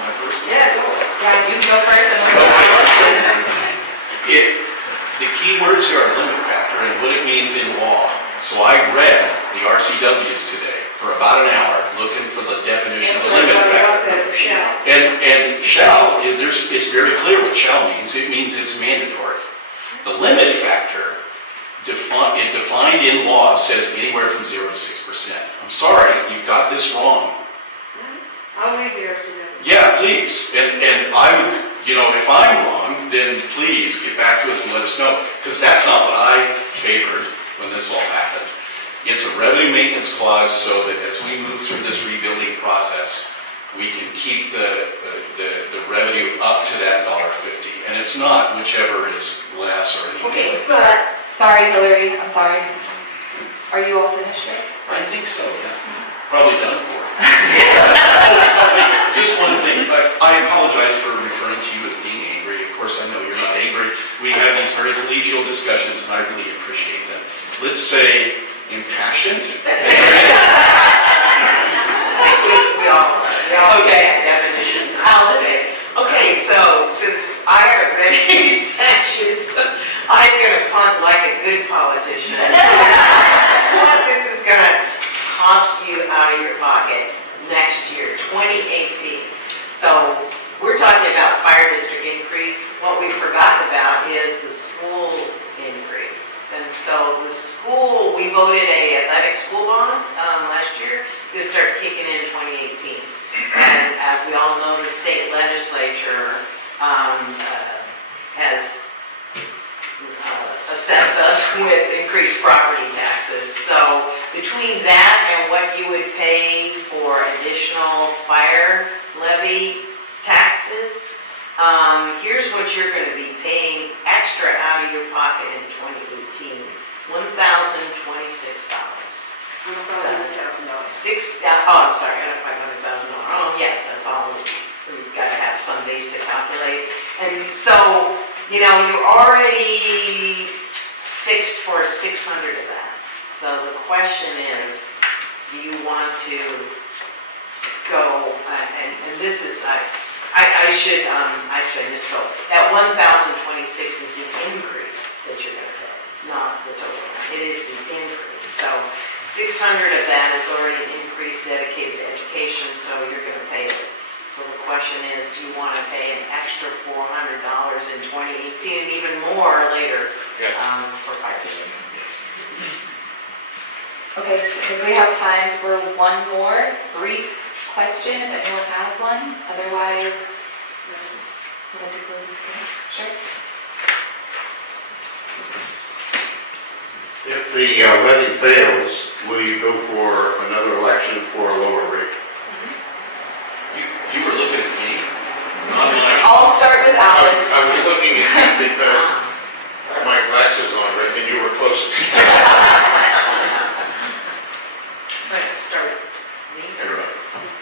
my first? Yeah, go. Yeah, you can go first and we'll go The key words here are limit factor and what it means in law. So I read the RCWs today for about an hour looking for the definition of the limit factor. And shall, it's very clear what shall means. It means it's mandatory. The limit factor, defined in law, says anywhere from 0 to 6%. I'm sorry, you've got this wrong. I'll leave the RCW. Yeah, please. And I would, if I'm wrong, then please get back to us and let us know. Because that's not what I favored when this all happened. It's a revenue maintenance clause so that as we move through this rebuilding process, we can keep the revenue up to that $1.50. And it's not whichever is less or anything. Okay, but... Sorry, Hillary, I'm sorry. Are you all finished, Rick? I think so, yeah. Probably done for. Just one thing. I apologize for referring to you as being angry. Of course, I know you're not angry. We have these very collegial discussions, and I really appreciate them. Let's say impassioned. We all have definition. Alice. Okay, so since I have many statutes, I'm going to punt like a good politician. What this is going to cost you out of your pocket next year, 2018. So we're talking about fire district increase. What we forgot about is the school increase. And so the school, we voted a athletic school bond last year to start kicking in 2018. And as we all know, the state legislature has assessed us with increased property taxes. So between that and what you would pay for additional fire levy taxes, here's what you're going to be paying extra out of your pocket in 2018, $1,026. $1,000. I'm sorry, I got $500,000. Oh, yes, that's all. We've got to have some base to calculate. And so, you're already fixed for 600 of that. So the question is, do you want to go, and this is, I should misspoke. That 1,026 is the increase that you're going to pay, not the total. It is the increase. So 600 of that is already an increase dedicated to education, so you're going to pay it. So the question is, do you want to pay an extra $400 in 2018 and even more later for fire district? Okay, we have time for one more brief question, if anyone has one. Otherwise, would like to close this thing? Sure. If the levy fails, will you go for another election for a lower rate? You were looking at me, not like... I'll start with Alice. I was looking at you because I had my glasses on, Rick, and you were closest. Start me?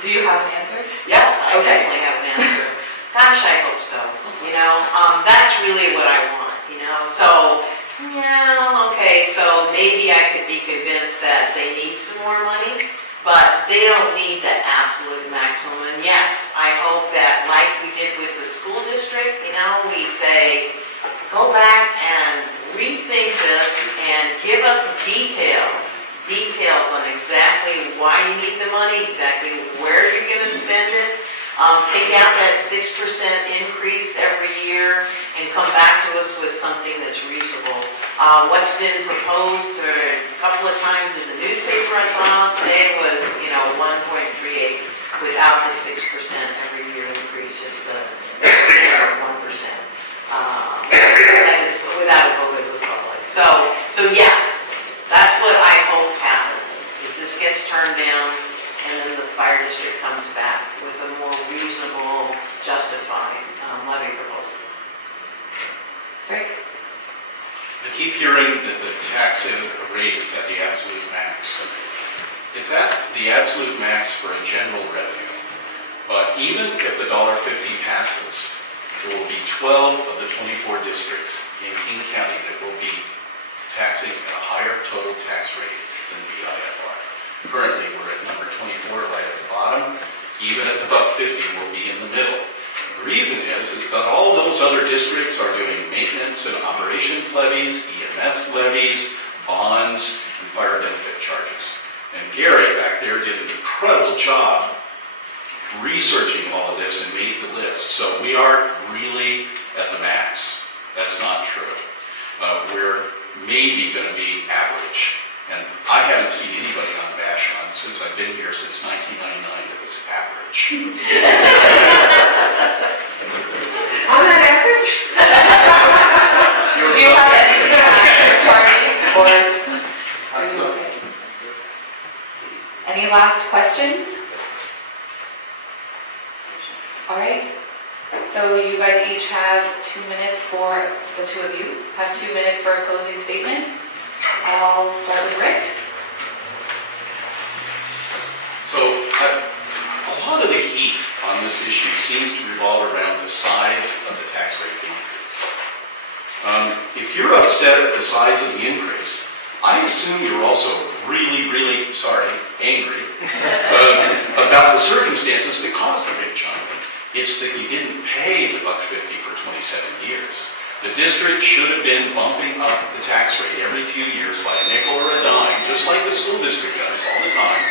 Do you have an answer? Yes, I definitely have an answer. Gosh, I hope so. That's really what I want. So more money, but they don't need the absolute maximum. And yes, I hope that like we did with the school district, we say, go back and rethink this and give us details on exactly why you need the money, exactly where you're going to spend it. Take out that 6% increase every year and come back to us with something that's reasonable. What's been proposed a couple of times in the newspaper I saw today was, 1.38 without the 6% every year increase, just the standard 1%. That is without a vote of the public. So yes, that's what I hope happens, is this gets turned down and then the fire district comes back with a more reasonable, justified levy proposal. Great. I keep hearing that the tax rate is at the absolute max. It's at the absolute max for a general revenue. But even if the $1.50 passes, there will be 12 of the 24 districts in King County that will be taxing at a higher total tax rate than VIFR. Currently, we're at number 24 right at the bottom. Even at the $1.50, we'll be in the middle. The reason is that all those other districts are doing maintenance and operations levies, EMS levies, bonds, and fire benefit charges. And Gary back there did an incredible job researching all of this and made the list. So we are really at the max. That's not true. We're maybe going to be average. And I haven't seen anybody on Vashon since I've been here since 1999 that was average. I'm not average. Do you have any or are you okay? Any last questions? All right. So you guys each have 2 minutes for, the two of you have 2 minutes for a closing statement. I'll start with Rick. So a lot of the heat on this issue seems to revolve around the size of the tax rate increase. If you're upset at the size of the increase, I assume you're also really, angry about the circumstances that caused the big jump. It's that you didn't pay the $1.50 for 27 years. The district should have been bumping up the tax rate every few years by a nickel or a dime, just like the school district does all the time.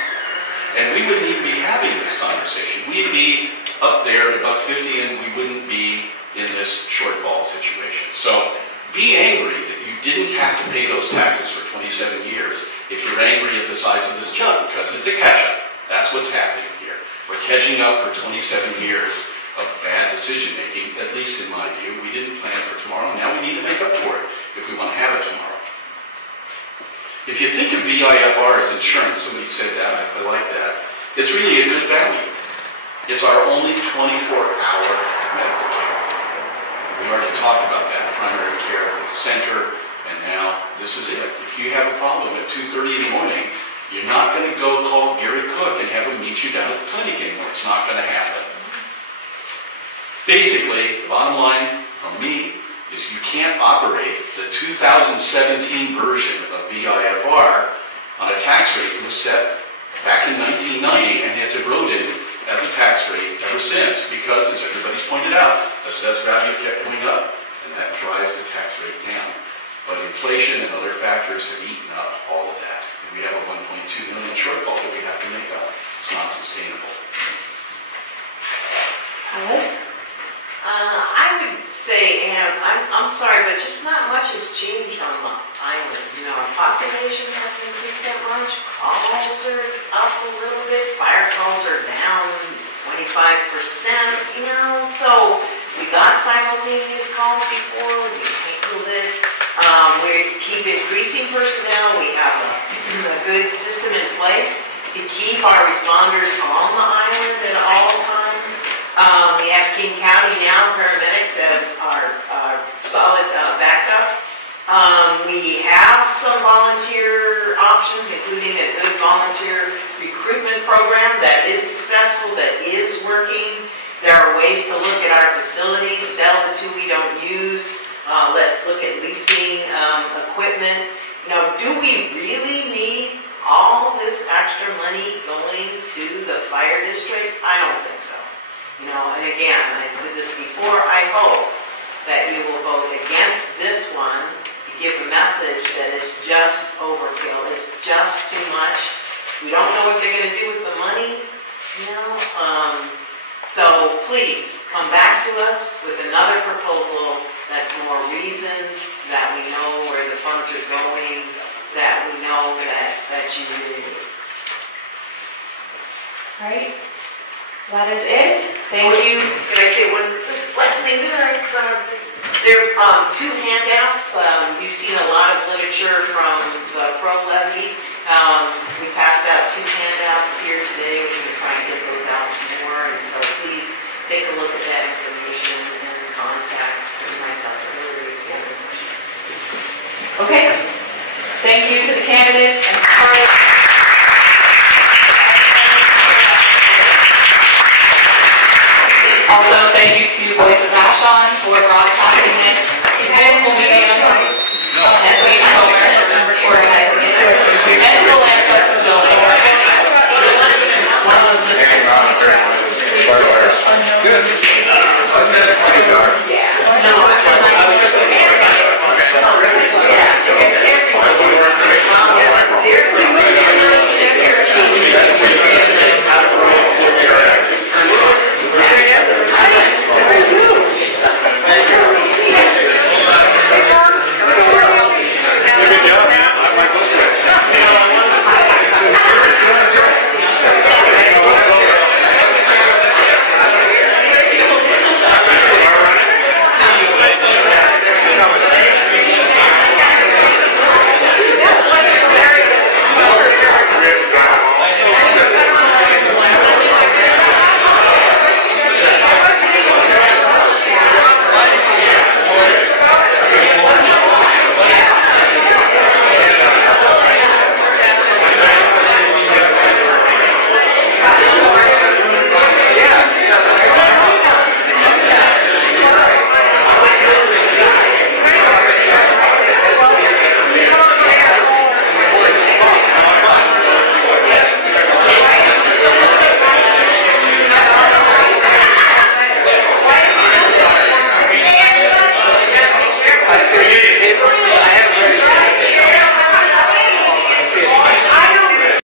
And we wouldn't even be having this conversation. We'd be up there at $1.50 and we wouldn't be in this shortfall situation. So be angry that you didn't have to pay those taxes for 27 years if you're angry at the size of this jump, because it's a catch-up. That's what's happening here. We're catching up for 27 years of bad decision-making, at least in my view. We didn't plan for tomorrow. Now we need to make up for it if we want to have it tomorrow. If you think of VIFR as insurance, somebody said that, I like that, it's really a good value. It's our only 24-hour medical care. We already talked about that, primary care center, and now this is it. If you have a problem at 2:30 in the morning, you're not going to go call Gary Cook and have him meet you down at the clinic anymore. It's not going to happen. Basically, the bottom line from me is you can't operate the 2017 version of VIFR on a tax rate that was set back in 1990 and has eroded as a tax rate ever since, because, as everybody's pointed out, assessed value kept going up, and that drives the tax rate down. But inflation and other factors have eaten up all of that. And we have a 1.2 million shortfall that we have to make up. It's not sustainable. Alice? I would say, I'm sorry, but just not much has changed on the island. Our population hasn't increased that much. Calls are up a little bit. Fire calls are down 25%, So we got simultaneous calls before. We handled it. We keep increasing personnel. We have a good system in place to keep our responders on the island at all times. We have King County now, paramedics as our solid backup. We have some volunteer options, including a good volunteer recruitment program that is successful, that is working. There are ways to look at our facilities, sell the two we don't use. Let's look at leasing equipment. Do we really need all this extra extra money going to the fire district? I don't think so. You know, and again, I said this before, I hope that you will vote against this one to give a message that it's just overkill, it's just too much. We don't know what they're going to do with the money, you know. So please come back to us with another proposal that's more reasoned, that we know where the funds are going, that we know that you really need. All right, that is it. Thank you. Can I say one last thing? There are two handouts. You've seen a lot of literature from the pro levy. We passed out two handouts here today. We're going to try and get those out some more. And so please take a look at that information and contact myself or Hillary if you have any questions. Okay. Thank you to the candidates.